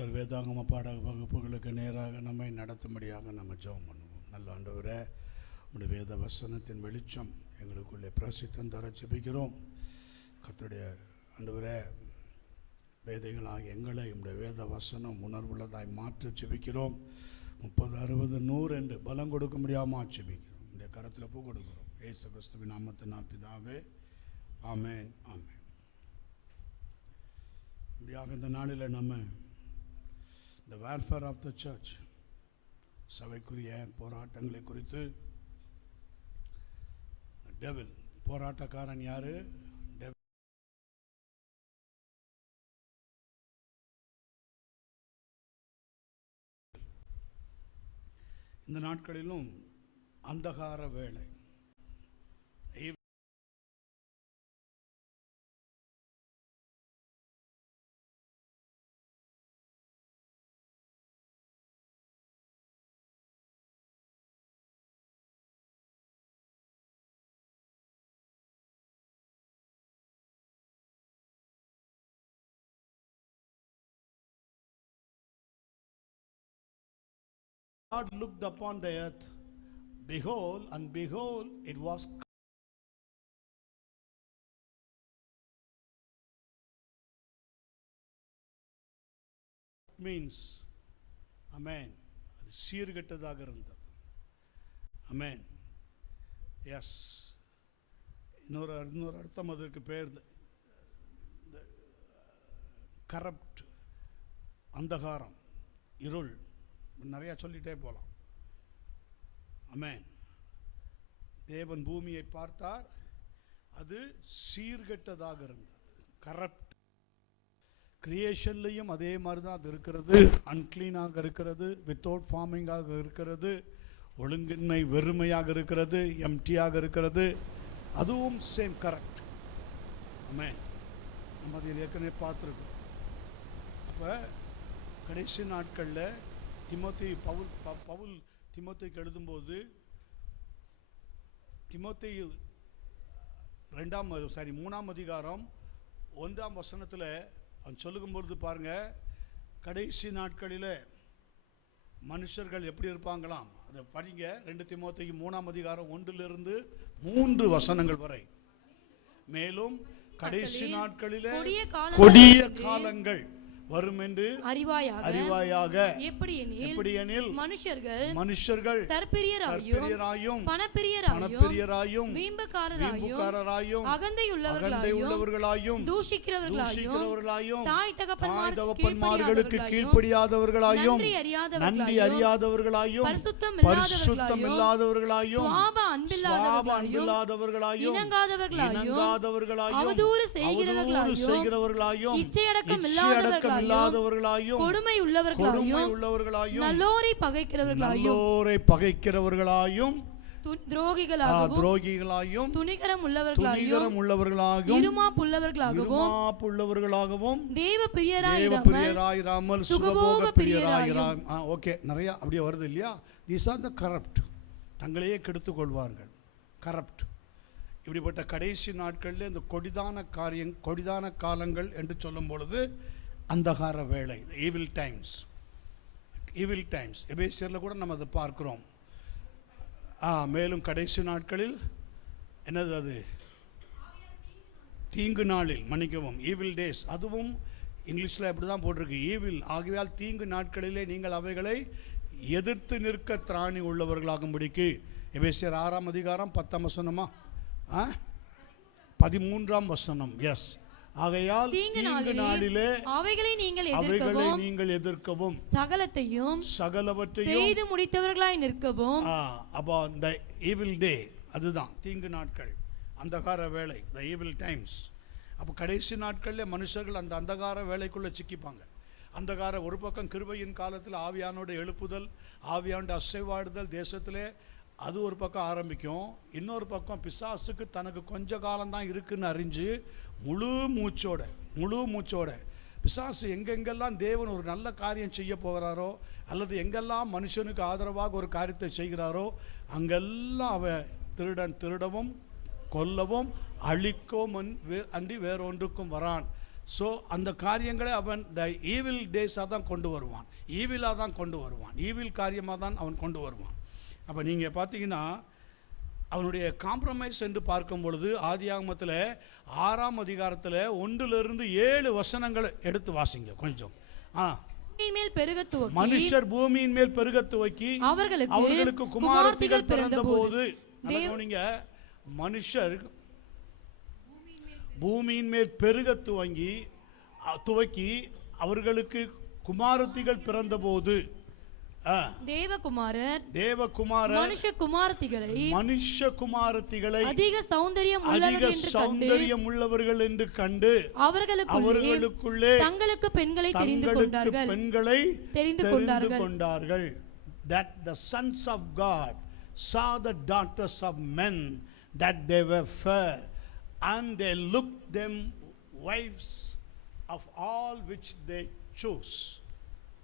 கர்த்தர் வேதாகம பாட வகுப்புகளுக்கு நேராக நம்மை நடத்தும்படியாக நம்ம ஜெபம் பண்ணுவோம். நல்ல ஆண்டவரே, உம்முடைய வேத வசனத்தின் வெளிச்சம் எங்களுக்குள்ளே பிரசித்தம் தர ஜெபிக்கிறோம். கர்த்தருடைய ஆண்டவரே, வேதைகளாக எங்களை உம்முடைய வேத வசனம் உணர்வுள்ளதாய் மாற்ற ஜெபிக்கிறோம். 30, 60, 100 என்று பலம் கொடுக்க முடியாமல் ஜெபிக்கிறோம். உடைய கரத்தில் பூ கொடுக்கிறோம். இயேசு கிறிஸ்துவின் நாமத்தினால் பிதாவே, ஆமென், ஆமென். இப்படியாக இந்த நாளில் நம்ம the welfare of the church, சபைக்குரிய போராட்டங்களை குறித்து, டெவில் போராட்டக்காரன் யாரு? இந்த நாட்களிலும் அந்தகார வேளை, God looked upon the earth, behold, and behold, it was means, amen, அது சீர்கெட்டதாக இருந்தது. amen, yes. இன்னொரு அர்த்தம் அதற்கு பேர் கரப்ட், அந்தகாரம், இருள், நிறையா சொல்லிட்டே போகலாம். ஆமென். தேவன் பூமியை பார்த்தார், அது சீர்கெட்டதாக இருந்தது, கரப்ட். கிரியேஷன்லையும் அதே மாதிரி தான் அது இருக்கிறது. அன்கிளீனாக இருக்கிறது, வித்தவுட் ஃபார்மிங்காக இருக்கிறது, ஒழுங்கின்மை, வெறுமையாக இருக்கிறது, எம்டியாக இருக்கிறது. அதுவும் சேம் கரெக்ட். ஆமென். நம்ம அதில் ஏற்கனவே பார்த்துருக்கோம். அப்போ கடைசி நாட்களில் பவுல் திமோத்தேயுக்கு எழுதும்போது, திமோத்தேயு 3ஆம் அதிகாரம் 1ஆம் வசனத்தில் அவன் சொல்லும்பொழுது பாருங்க, கடைசி நாட்களில் மனுஷர்கள் எப்படி இருப்பாங்களாம், அதை படிங்க. 2 திமோத்தேயு 3ஆம் அதிகாரம் 1லிருந்து 3 வசனங்கள் வரை. மேலும் கடைசி நாட்களிலே கொடிய காலங்கள் வரும் என்று அறிவாயாக. எப்படியெனில் மனுஷர்கள் தற்பிரியராயும் பணப்பிரியராயும் வீம்புக்காரராயும் அகந்தையுள்ளவர்களாயும் தூஷிக்கிறவர்களாயும் தாய் தகப்பன்மார்களுக்கு கீழ்ப்படியாதவர்களாயும் நன்றி அறியாதவர்களாயும் பரிசுத்தம் இல்லாதவர்களாயும் சுபாவ அன்பில்லாதவர்களாயும் இணங்காதவர்களாயும் அவதூறு செய்கிறவர்களாயும் இச்சையடக்கம் இல்லாதவர்களாயும் கொடுமை உள்ளவர்களாயும் நல்லோரை பகைக்கிறவர்களாயும் துரோகிகளாயும் துணிகரம் உள்ளவர்களாகவும் இருமாப்புள்ளவர்களாகவும் தேவ பிரியராயிராமல் சுகபோக பிரியராயிராம். ஓகே, நிறைய அப்படியே வருது இல்லையா? These are the corrupt. தங்களையே கெடுத்துக் கொள்வார்கள், கரப்ட். இப்படிப்பட்ட கடைசி நாட்களில் இந்த கொடிதான காலங்கள் என்று சொல்லும் பொழுது அந்தகார வேளை, ஈவில் டைம்ஸ். எபேசியரில் கூட நம்ம அதை பார்க்கிறோம். மேலும் கடைசி நாட்களில் என்னது அது? தீங்கு நாளில், மன்னிக்கவும், ஈவில் டேஸ். அதுவும் இங்கிலீஷில் அப்படி தான் போட்டிருக்கு, ஈவில். ஆகையால் தீங்கு நாட்களிலே நீங்கள் அவைகளை எதிர்த்து நிற்க திராணி உள்ளவர்களாகும்படிக்கு. எபேசியர் 6ஆம் அதிகாரம் 10ஆம் வசனமா 13ஆம் வசனம். எஸ். ஆகையால் தீங்கு நாளிலே அவைகளை நீங்கள் எதிர்க்கவும் சகலவற்றையும் செய்து முடித்தவர்களாய் நிற்கவும். அப்போ இந்த ஈவில் டே, அதுதான் தீங்கு நாட்கள், அந்தகார வேளை, the evil times. அப்போ கடைசி நாட்களில் மனுஷர்கள் அந்த அந்தகார வேலைக்குள்ளே சிக்கிப்பாங்க. அந்தகார ஒரு பக்கம் கிருபையின் காலத்தில் ஆவியானோட எழுப்புதல், ஆவியானோட அசைவாடுதல் தேசத்திலே, அது ஒரு பக்கம் ஆரம்பிக்கும். இன்னொரு பக்கம் பிசாசுக்கு தனக்கு கொஞ்ச காலம்தான் இருக்குன்னு அறிஞ்சு முழு மூச்சோட பிசாசு எங்கெங்கெல்லாம் தேவன் ஒரு நல்ல காரியம் செய்ய போகிறாரோ, அல்லது எங்கெல்லாம் மனுஷனுக்கு ஆதரவாக ஒரு காரியத்தை செய்கிறாரோ, அங்கெல்லாம் அவன் திருடவும் கொல்லவும் அழிக்கவும் அன்றி வேறொன்றுக்கும் வரான். ஸோ அந்த காரியங்களை அவன் த ஈவில் டேஸாக தான் கொண்டு வருவான், ஈவிலாக தான் கொண்டு வருவான், ஈவில் காரியமாக தான் அவன் கொண்டு வருவான். அப்போ நீங்கள் பார்த்தீங்கன்னா அவனுடைய காம்ப்ரமைஸ் என்று பார்க்கும் பொழுது ஆதியாகமத்தில் 6ஆம் அதிகாரத்தில் 1-7 வசனங்களை எடுத்து வாசிங்க கொஞ்சம். மனுஷர் பூமியின் மேல் பெருக துவக்கி அவர்களுக்கு குமாரத்திகள் பிறந்தபோது, மனுஷர் பூமியின் மேல் பெருக துவக்கி அவர்களுக்கு குமாரத்திகள் பிறந்தபோது தேவகுமாரர் மனுஷகுமாரத்திகளை அதிக சௌந்தரியம் உள்ளவர்கள் என்று கண்டு அவர்களுக்குள்ளே தங்களுக்கு பெண்களை தெரிந்து கொண்டார்கள். That the sons of God saw the daughters of men that they were fair, and they looked them wives of all which they chose.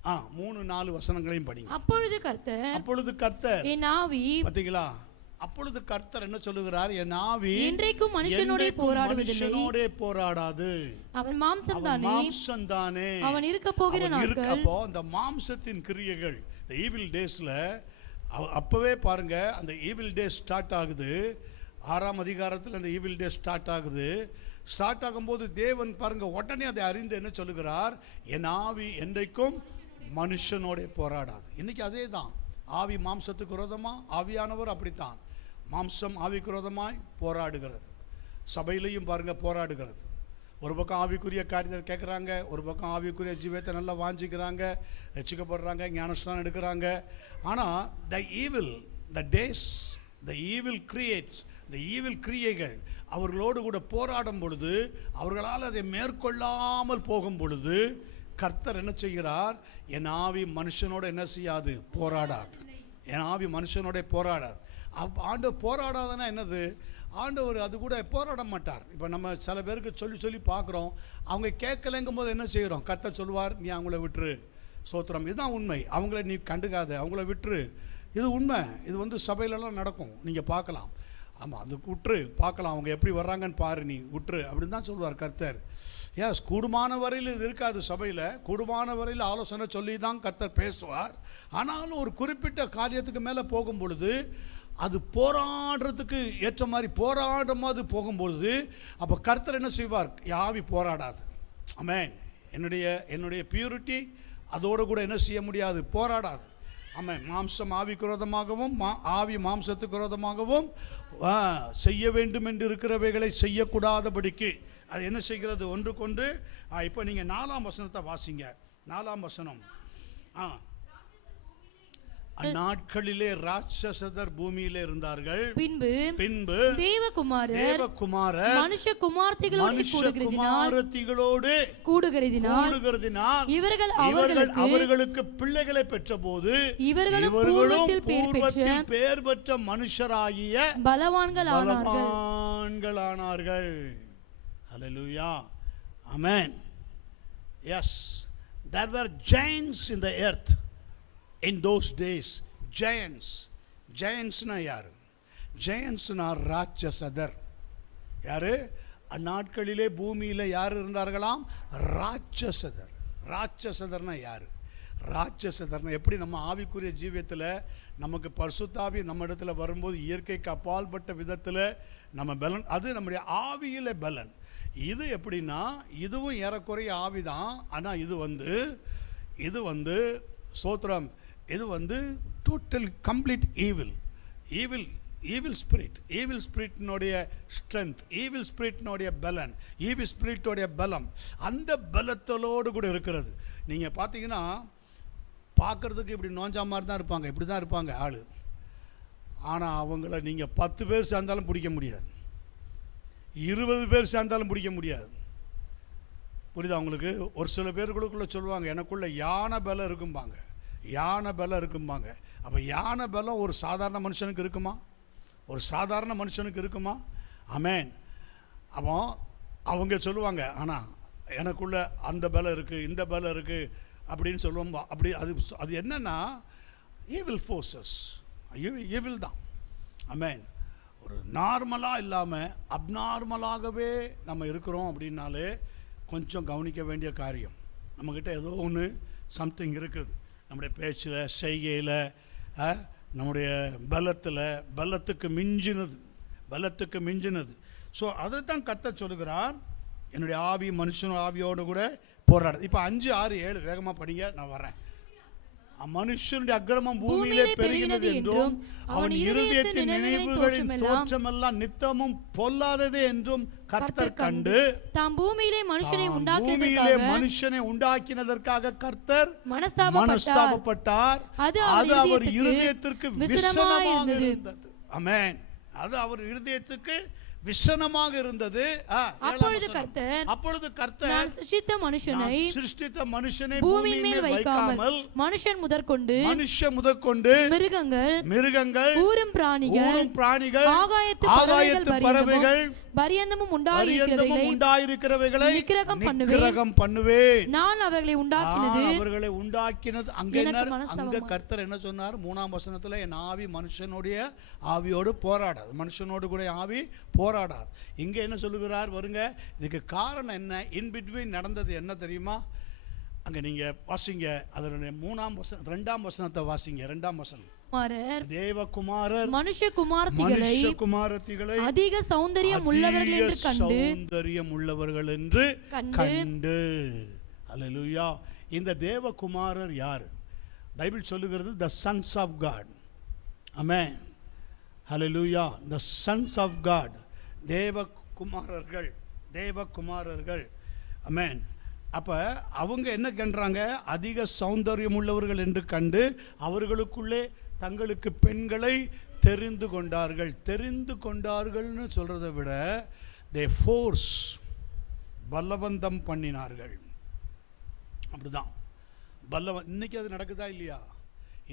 3-4 வசனங்களையும் படிங்க. அப்பொழுது கர்த்தர் என் ஆவி, பாத்தீங்களா, அப்பொழுது கர்த்தர் என்ன சொல்லுகிறார்? என் ஆவி இன்றைக்கும் மனுஷனோடே போராடாது. அவன் மாம்சம் தானே. அவன் இருக்க போகிற நாட்கள், அப்போ அந்த மாம்சத்தின் கிரியைகள் the evil daysல அப்பவே பாருங்க, அந்த evil days ஸ்டார்ட் ஆகுது. 6ஆம் அதிகாரத்தில் அந்த evil days ஸ்டார்ட் ஆகுது. ஸ்டார்ட் ஆகும்போது தேவன் பாருங்க உடனே அதை அறிந்து என்ன சொல்லுகிறார்? என் ஆவி என்றைக்கும் மனுஷனோட போராடாது. இன்னைக்கு அதே தான், ஆவி மாம்சத்துக்கு விரோதமா, ஆவியானவர் அப்படித்தான், மாம்சம் ஆவிக்கு விரோதமாய் போராடுகிறது. சபையிலையும் பாருங்க போராடுகிறது. ஒரு பக்கம் ஆவிக்குரிய காரியத்தை கேட்குறாங்க, ஒரு பக்கம் ஆவிக்குரிய ஜீவத்தை நல்லா வாஞ்சிக்கிறாங்க, ரட்சிக்கப்படுறாங்க, ஞானஸ்நானம் எடுக்கிறாங்க. ஆனால் த ஈவில் கிரியேட்ஸ், இந்த ஈவில் கிரியைகள் அவர்களோடு கூட போராடும் பொழுது, அவர்களால் அதை மேற்கொள்ளாமல் போகும் பொழுது கர்த்தர் என்ன செய்கிறார்? என் ஆவி மனுஷனோட என்ன செய்யாது? போராடாது. என் ஆவி மனுஷனோட போராடாது. ஆண்டவர் போராடாதுன்னா என்னது? ஆண்டவர் அது கூட போராட மாட்டார். இப்போ நம்ம சில பேருக்கு சொல்லி பார்க்குறோம், அவங்க கேட்கலைங்கும் போது என்ன செய்கிறோம்? கர்த்தர் சொல்வார், நீ அவங்கள விட்டுரு. சோத்திரம், இதுதான் உண்மை. அவங்கள நீ கண்டுக்காத, அவங்கள விட்டுரு. இது உண்மை. இது சபையிலலாம் நடக்கும், நீங்கள் பார்க்கலாம். ஆமாம், அது விட்டுரு, பார்க்கலாம் அவங்க எப்படி வர்றாங்கன்னு பாரு, நீ விட்டுரு அப்படின்னு தான் சொல்லுவார் கர்த்தர். எஸ், கூடுமான வரையில் இது இருக்காது சபையில். கூடுமான வரையில் ஆலோசனை சொல்லி தான் கர்த்தர் பேசுவார். ஆனாலும் ஒரு குறிப்பிட்ட காரியத்துக்கு மேலே போகும் பொழுது, அது போராடுறதுக்கு ஏற்ற மாதிரி போராடும்போது போகும்பொழுது, அப்போ கர்த்தர் என்ன செய்வார்? ஆவி போராடாது. ஆமென். என்னுடைய பியூரிட்டி அதோடு கூட என்ன செய்ய முடியாது? போராடாது. ஆமாம், மாம்சம் ஆவிக்கு விரோதமாகவும் ஆவி மாம்சத்துக்கு விரோதமாகவும் செய்ய வேண்டும் என்று இருக்கிறவைகளை செய்யக்கூடாதபடிக்கு அது என்ன செய்கிறது? ஒன்றுக்கொன்று. இப்போ நீங்கள் 4ஆம் வசனத்தை வாசிங்க. 4ஆம் வசனம். அந்நாட்களிலே ராட்சசர் பூமியிலே இருந்தார்கள். பின்பு தேவகுமாரர் மனுஷகுமாரத்திகளோடு கூடுகிறதினால் இவர்கள் அவர்களுக்கு பிள்ளைகளை பெற்றபோது இவர்களும் பூர்வத்தில் பெயர் பெற்ற மனுஷராகிய பலவான்களானார்கள். ஹல்லேலூயா, ஆமென். Yes, there were giants in the earth in those days. giantsனா யாரு? giantsனா ராட்சசர். யாரு? அந்நாட்களிலே பூமியில் யார் இருந்தார்களாம்? ராட்சசர். ராட்சசர்னா யாரு? ராட்சசர்னா எப்படி? நம்ம ஆவிக்குரிய ஜீவியத்தில் நமக்கு பரிசுத்தாவி நம்ம இடத்துல வரும்போது இயற்கைக்கு அப்பால்பட்ட விதத்தில் நம்ம பலன், அது நம்முடைய ஆவியில பலன். இது எப்படின்னா, இதுவும் ஏறக்குறைய ஆவிதான். ஆனால் இது சோத்திரம், இது டோட்டல் கம்ப்ளீட் ஈவில் ஸ்பிரிட்னுடைய ஸ்ட்ரென்த், ஈவில் ஸ்பிரிட்னுடைய பலன், ஈவில் ஸ்பிரிட்டோடைய பலம், அந்த பலத்தோடு கூட இருக்கிறது. நீங்கள் பார்த்தீங்கன்னா பார்க்குறதுக்கு இப்படி நோஞ்சா மாதிரி தான் இருப்பாங்க, இப்படி தான் இருப்பாங்க ஆள். ஆனால் அவங்கள நீங்கள் 10 பேர் சேர்ந்தாலும் பிடிக்க முடியாது, 20 பேர் சேர்ந்தாலும் பிடிக்க முடியாது. புரியுதா உங்களுக்கு? ஒரு சில பேர்களுக்குள்ளே சொல்லுவாங்க, எனக்குள்ள யானை பலம் இருக்கும்பாங்க, யானை பலம் இருக்கும்பாங்க. அப்போ யானை பலம் ஒரு சாதாரண மனுஷனுக்கு இருக்குமா? ஒரு சாதாரண மனுஷனுக்கு இருக்குமா? ஆமென். அப்போ அவங்க சொல்லுவாங்க, ஆனால் எனக்குள்ள அந்த பலம் இருக்குது, இந்த பலம் இருக்குது அப்படின்னு சொல்லுவோம். அப்படி அது என்னன்னா ஈவில் ஃபோர்ஸஸ், ஈவில் தான். ஆமென். ஒரு நார்மலாக இல்லாமல் அப்நார்மலாகவே நம்ம இருக்கிறோம் அப்படின்னாலே கொஞ்சம் கவனிக்க வேண்டிய காரியம். நம்மக்கிட்ட ஏதோ ஒன்று சம்திங் இருக்குது, நம்முடைய பேச்சில், செய்கையில், நம்முடைய பலத்துக்கு மிஞ்சினது. ஸோ அதை தான் கர்த்தர் சொல்லுகிறார், என்னுடைய ஆவி மனுஷன் ஆவியோடு கூட போராடுது. இப்போ 5, 6, 7 வேகமாக படிங்க, நான் வரேன். மனுஷனுடைய அக்கிரமம் பூமியிலே பெருகினது என்றும் அவன் இருதயத்தின் நினைவுகளின் தோற்றமெல்லாம் நித்தமும் பொல்லாதது என்றும் கர்த்தர் கண்டு தாம் பூமியிலே மனுஷனை உண்டாக்கினதற்காக கர்த்தர் மனஸ்தாபப்பட்டார். அது அவர் இருதயத்திற்கு விசனமாக இருந்தது. ஆமென். அது அவர் இருதயத்துக்கு விசனமாக இருந்தது. அப்பொழுது கர்த்தர் நான் சிருஷ்டித்த மனுஷனை பூமியின் மேல் வைக்காமல் மனுஷன் முதற்கொண்டு மிருகங்கள் ஊரும் பிராணிகள் ஆகாயத்து பறவைகள் பரியந்தமும் உண்டாயிருக்கிறவைகளை நிக்கிரகம் பண்ணுவேன். நான் அவர்களை உண்டாக்கினது. அங்க கர்த்தர் என்ன சொன்னார்? 3ஆம் வசனத்துல, என் ஆவி மனுஷனுடைய ஆவியோடு போராடாது, மனுஷனோடு கூட ஆவி போராடாது. இங்க என்ன சொல்லுகிறார் வருங்க? இதுக்கு காரணம் என்ன? இன் பிட்வீன் நடந்தது என்ன தெரியுமா? அங்க நீங்க வாசிங்க, அதனுடைய 2ஆம் வசனத்தை வாசிங்க. 2ஆம் வசனம், தேவகுமாரர் மனுஷகுமாரத்திகளை அதிக சௌந்தரியம் உள்ளவர்கள் என்று கண்டு. அல்லேலூயா. இந்த தேவகுமாரர் யார்? பைபிள் சொல்லுகிறது the sons of God. Amen. Hallelujah. the sons of God, தேவகுமாரர்கள். ஆமென். அப்ப அவங்க என்ன கண்டாங்க? அதிக சௌந்தரியம் உள்ளவர்கள் என்று கண்டு அவர்களுக்குள்ளே தங்களுக்கு பெண்களை தெரிந்து கொண்டார்கள்னு சொல்றதை விட they force, பலவந்தம் பண்ணினார்கள். அப்படிதான் இன்னைக்கு அது நடக்குதா இல்லையா?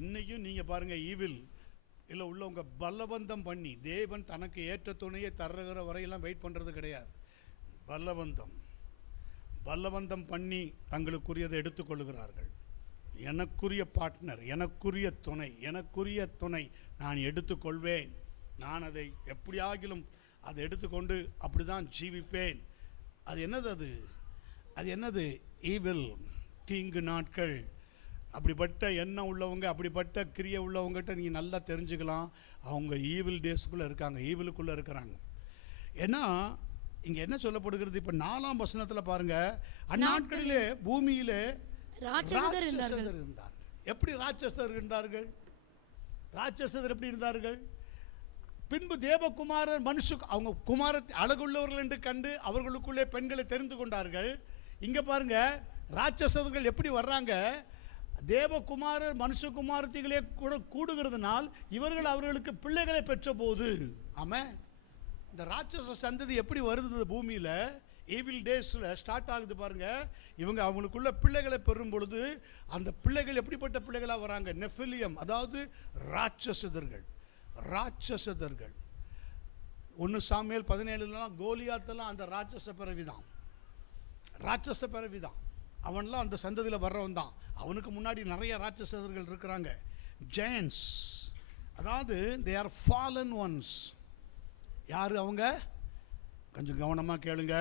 இன்னைக்கும் நீங்க பாருங்க, ஈவில் இல்லை உள்ளவங்க பலவந்தம் பண்ணி, தேவன் தனக்கு ஏற்ற துணையை தர்ற வரையெல்லாம் வெயிட் பண்றது கிடையாது. பலவந்தம் பண்ணி தங்களுக்குரியதை எடுத்துக்கொள்ளுகிறார்கள். எனக்குரிய பார்ட்னர், எனக்குரிய துணை நான் எடுத்துக்கொள்வேன், நான் அதை எப்படியாகிலும் அதை எடுத்துக்கொண்டு அப்படிதான் ஜீவிப்பேன். அது என்னது? ஈவில், தீங்கு நாட்கள். அப்படிப்பட்ட எண்ணம் உள்ளவங்க, அப்படிப்பட்ட கிரியை உள்ளவங்ககிட்ட நீங்கள் நல்லா தெரிஞ்சுக்கலாம், அவங்க ஈவில் டேஸ்க்குள்ளே இருக்காங்க, ஈவிலுக்குள்ளே இருக்கிறாங்க. ஏன்னா இங்கே என்ன சொல்லப்படுகிறது? இப்போ 4ஆம் வசனத்தில் பாருங்க, அந்நாட்களிலே பூமியிலே ராட்சசர் இருந்தார்கள். எப்படி ராட்சசர் இருந்தார்கள்? எப்படி இருந்தார்கள்? பின்பு தேவகுமாரர் அவங்க குமாரத்தை அழகுள்ளவர்கள் என்று கண்டு அவர்களுக்குள்ளே பெண்களை தெரிந்து கொண்டார்கள். இங்க பாருங்க, ராட்சசர்கள் எப்படி வர்றாங்க? தேவகுமாரர் மனுஷகுமாரத்திகளே கூட கூடுகிறதுனால் இவர்கள் அவர்களுக்கு பிள்ளைகளை பெற்ற போது, ஆமென். இந்த ராட்சச சந்ததி எப்படி வருது பூமியில? ஈவில் டேஸ்ல ஸ்டார்ட் ஆகுது பாருங்க. இவங்க அவங்களுக்குள்ள பிள்ளைகளை பெறும் பொழுது அந்த பிள்ளைகள் எப்படிப்பட்ட பிள்ளைகளா வராங்க? நெஃபிலியம், அதாவது ராட்சசர்கள். 1 சாமுவேல் 17 கோலியாத்தெல்லாம் அந்த ராட்சச பிறவிதான். அவன்லாம் அந்த சந்ததியில் வர்றவன் தான். அவனுக்கு முன்னாடி நிறைய ராட்சசர்கள் இருக்கிறாங்க, ஜெயன்ஸ். அதாவது they are fallen ones. யாரு அவங்க? கொஞ்சம் கவனமா கேளுங்க.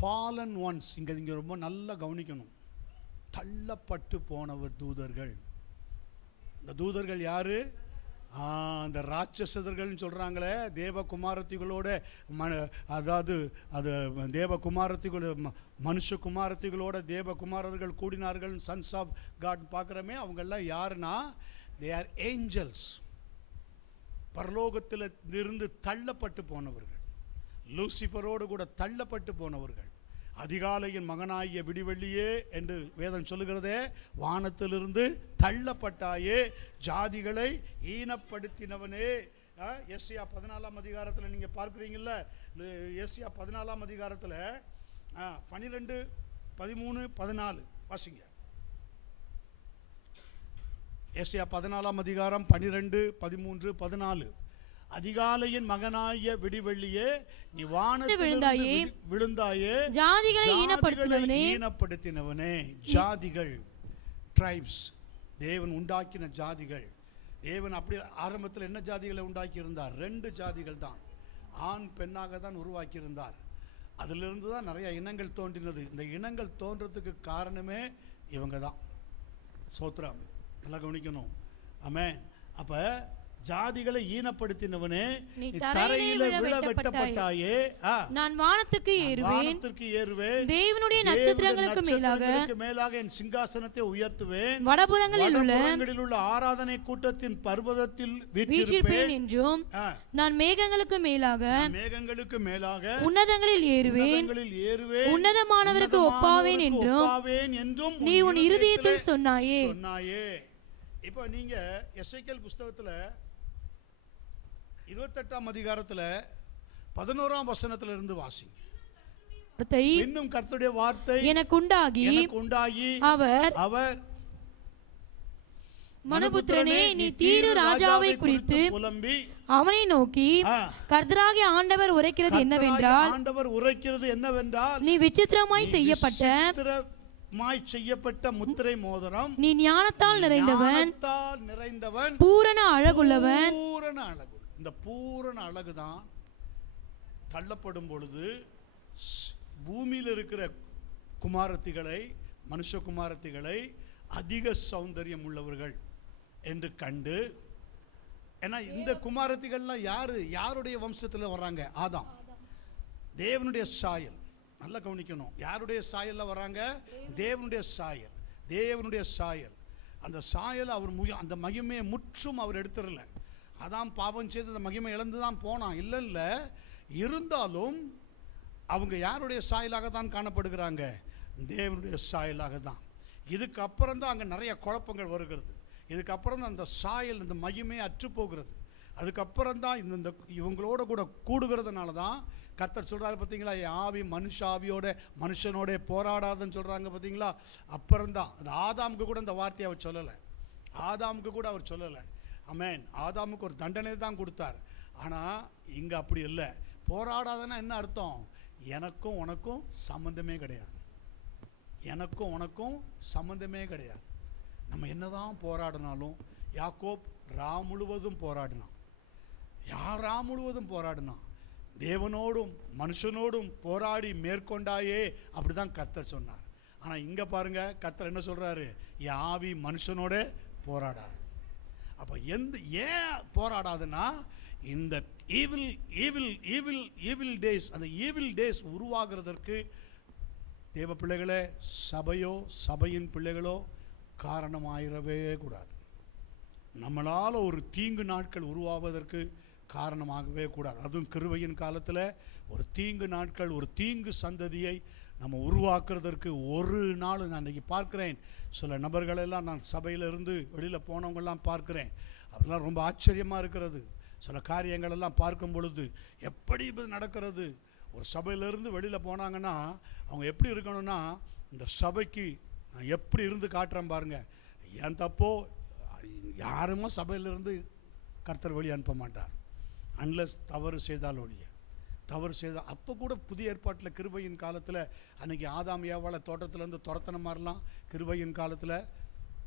fallen ones. இங்க ரொம்ப நல்லா கவனிக்கணும். தள்ளப்பட்டு போனவர் தூதர்கள். இந்த தூதர்கள் யாரு? அந்த ராட்சசர்கள் சொல்றாங்களே, தேவகுமாரத்திகளோட, அதாவது அது தேவகுமாரத்திகளோட, மனுஷகுமாரத்திகளோட தேவகுமாரர்கள் கூடினார்கள், சன்ஸ் ஆஃப் காட் பார்க்குறமே. அவங்கெல்லாம் யாருன்னா, தே ஆர் ஏஞ்சல்ஸ். பரலோகத்தில் இருந்து தள்ளப்பட்டு போனவர்கள், லூசிஃபரோடு கூட தள்ளப்பட்டு போனவர்கள். அதிகாலையின் மகனாகிய விடிவெள்ளியே என்று வேதம் சொல்லுகிறதே, வானத்திலிருந்து தள்ளப்பட்டாயே, ஜாதிகளை ஈனப்படுத்தினவனே. எஸ்ஐயா 14ஆம் அதிகாரத்தில் நீங்க பார்க்கிறீங்கல்ல, எஸ்ஐயா 14ஆம் அதிகாரத்தில் 12, 13, 14 வாசிங்க. எஸ்ஐயா 14ஆம் அதிகாரம் 12, 13, 14. அதிகாலையின் மகனாகிய விடிவெள்ளியே, நீ வானத்திலிருந்து விழுந்தாயே, ஜாதிகளை ஈனப்படுத்தினவனே. ஜாதிகள், ட்ரைப்ஸ், தேவன் உண்டாக்கின ஜாதிகள். தேவன் அப்படி ஆரம்பத்தில் என்ன ஜாதிகளை உண்டாக்கி இருந்தார்? 2 ஜாதிகள் தான், ஆண் பெண்ணாக தான் உருவாக்கி இருந்தார். அதிலிருந்து தான் நிறைய இனங்கள் தோன்றினது. இந்த இனங்கள் தோன்றதுக்கு காரணமே இவங்க தான். சோத்ரம், நல்லா கவனிக்கணும். ஆமென். அப்ப ஜாதிகளை ஈனப்படுத்தினவனே, நீ தரையில விழ வெட்டப்பட்டாயே, நான் வானத்துக்கு ஏறுவேன், தேவனுடைய நட்சத்திரங்களுக்கு மேலாக என் சிங்காசனத்தை உயர்த்துவேன், வடபுறங்களில் உள்ள ஆராதனை கூட்டத்தின் பர்வதத்தில் வீற்றிருப்பேன் என்றும், நான் மேகங்களுக்கு மேலாக உன்னதங்களில் ஏறுவேன், உன்னதமானவருக்கு ஒப்பாவேன் என்றும் நீ உன் இருதயத்தில் சொன்னாயே. இப்போ நீங்க எசேக்கியேல் புத்தகத்துல 28ஆம் அதிகாரத்துல 11ஆம் வசனத்துல இருந்து வாசிங்க. இன்னும் கர்த்தருடைய வார்த்தை எனக்கு உண்டாகி அவர் மனுபுத்திரனே, நீ தீரு ராஜாவை குறித்து புலம்பி அவனை நோக்கி, கர்த்தராகிய ஆண்டவர் உரைக்கிறது என்னவென்றால், நீ விசித்திரமாய் செய்யப்பட்ட முத்திரை மோதிரம், நீ ஞானத்தால் நிறைந்தவன், பூரண அழகுள்ளவன். இந்த பூரண அழகுதான் தள்ளப்படும் பொழுது பூமியில் இருக்கிற குமாரத்திகளை, மனுஷ குமாரத்திகளை அதிக சௌந்தரியம் உள்ளவர்கள் என்று கண்டு, ஏன்னா இந்த குமாரத்திகள்லாம் யாருடைய வம்சத்தில் வர்றாங்க? ஆதாம், தேவனுடைய சாயல். நல்லா கவனிக்கணும், யாருடைய சாயல்ல வராங்க? தேவனுடைய சாயல். அந்த சாயல் அவர் அந்த மகிமையை முற்றும் அவர் எடுத்துடல. அதான் பாவம் செய்து அந்த மகிமை இழந்து தான் போனான், இல்லை. இருந்தாலும் அவங்க யாருடைய சாயலாக தான் காணப்படுகிறாங்க? தேவனுடைய சாயலாக தான். இதுக்கப்புறம் தான் அங்கே நிறைய குழப்பங்கள் வருகிறது. இதுக்கப்புறம் தான் அந்த சாயல், இந்த மகிமையை அற்று போகிறது. அதுக்கப்புறம் தான் இந்த இவங்களோட கூட கூடுகிறதுனால தான் கர்த்தர் சொல்றாரு பார்த்தீங்களா, ஆவி மனுஷனோட போராடாதுன்னு சொல்றாங்க பார்த்தீங்களா. அப்புறம் தான் அது ஆதாமுக்கு கூட அந்த வார்த்தையை அவர் சொல்லலை. ஆமென். ஆதாமுக்கு ஒரு தண்டனை தான் கொடுத்தார். ஆனால் இங்கே அப்படி இல்லை. போராடாதன்னா என்ன அர்த்தம்? எனக்கும் உனக்கும் சம்பந்தமே கிடையாது. நம்ம என்னதான் போராடினாலும், யாக்கோப் முழுவதும் போராடினான். தேவனோடும் மனுஷனோடும் போராடி மேற்கொண்டாயே, அப்படிதான் கர்த்தர் சொன்னார். ஆனால் இங்கே பாருங்க, கர்த்தர் என்ன சொல்றாரு? என் ஆவி மனுஷனோட போராடாது. அப்போ ஏன் போராடாதுன்னா, இந்த ஈவில் டேஸ், அந்த ஈவில் டேஸ் உருவாகிறதற்கு தேவ பிள்ளைகளே, சபையின் பிள்ளைகளோ காரணமாயிரவே கூடாது. நம்மளால் ஒரு தீங்கு நாட்கள் உருவாவதற்கு காரணமாகவே கூடாது. அதுவும் கிருபையின் காலத்தில் ஒரு தீங்கு நாட்கள், ஒரு தீங்கு சந்ததியை நம்ம உருவாக்குறதற்கு ஒரு நாள் நான் இன்றைக்கி பார்க்குறேன். சில நபர்களெல்லாம் நான் சபையிலிருந்து வெளியில் போனவங்கெல்லாம் பார்க்குறேன். அதெல்லாம் ரொம்ப ஆச்சரியமாக இருக்கிறது. சில காரியங்களெல்லாம் பார்க்கும் பொழுது எப்படி இது நடக்கிறது? ஒரு சபையிலேருந்து வெளியில் போனாங்கன்னா அவங்க எப்படி இருக்கணும்னா, இந்த சபைக்கு நான் எப்படி இருந்து காட்டுறேன் பாருங்கள். ஏன் தப்போ யாருமே சபையிலிருந்து கர்த்தர் வெளியே அனுப்ப மாட்டார், அன்லஸ் தவறு செய்தால் ஒழிய. அப்போ கூட புதிய ஏற்பாட்டில் கிருபையின் காலத்தில் அன்றைக்கி ஆதாம் ஏவாளை தோட்டத்திலேருந்து துரத்தின மாதிரிலாம் கிருபையின் காலத்தில்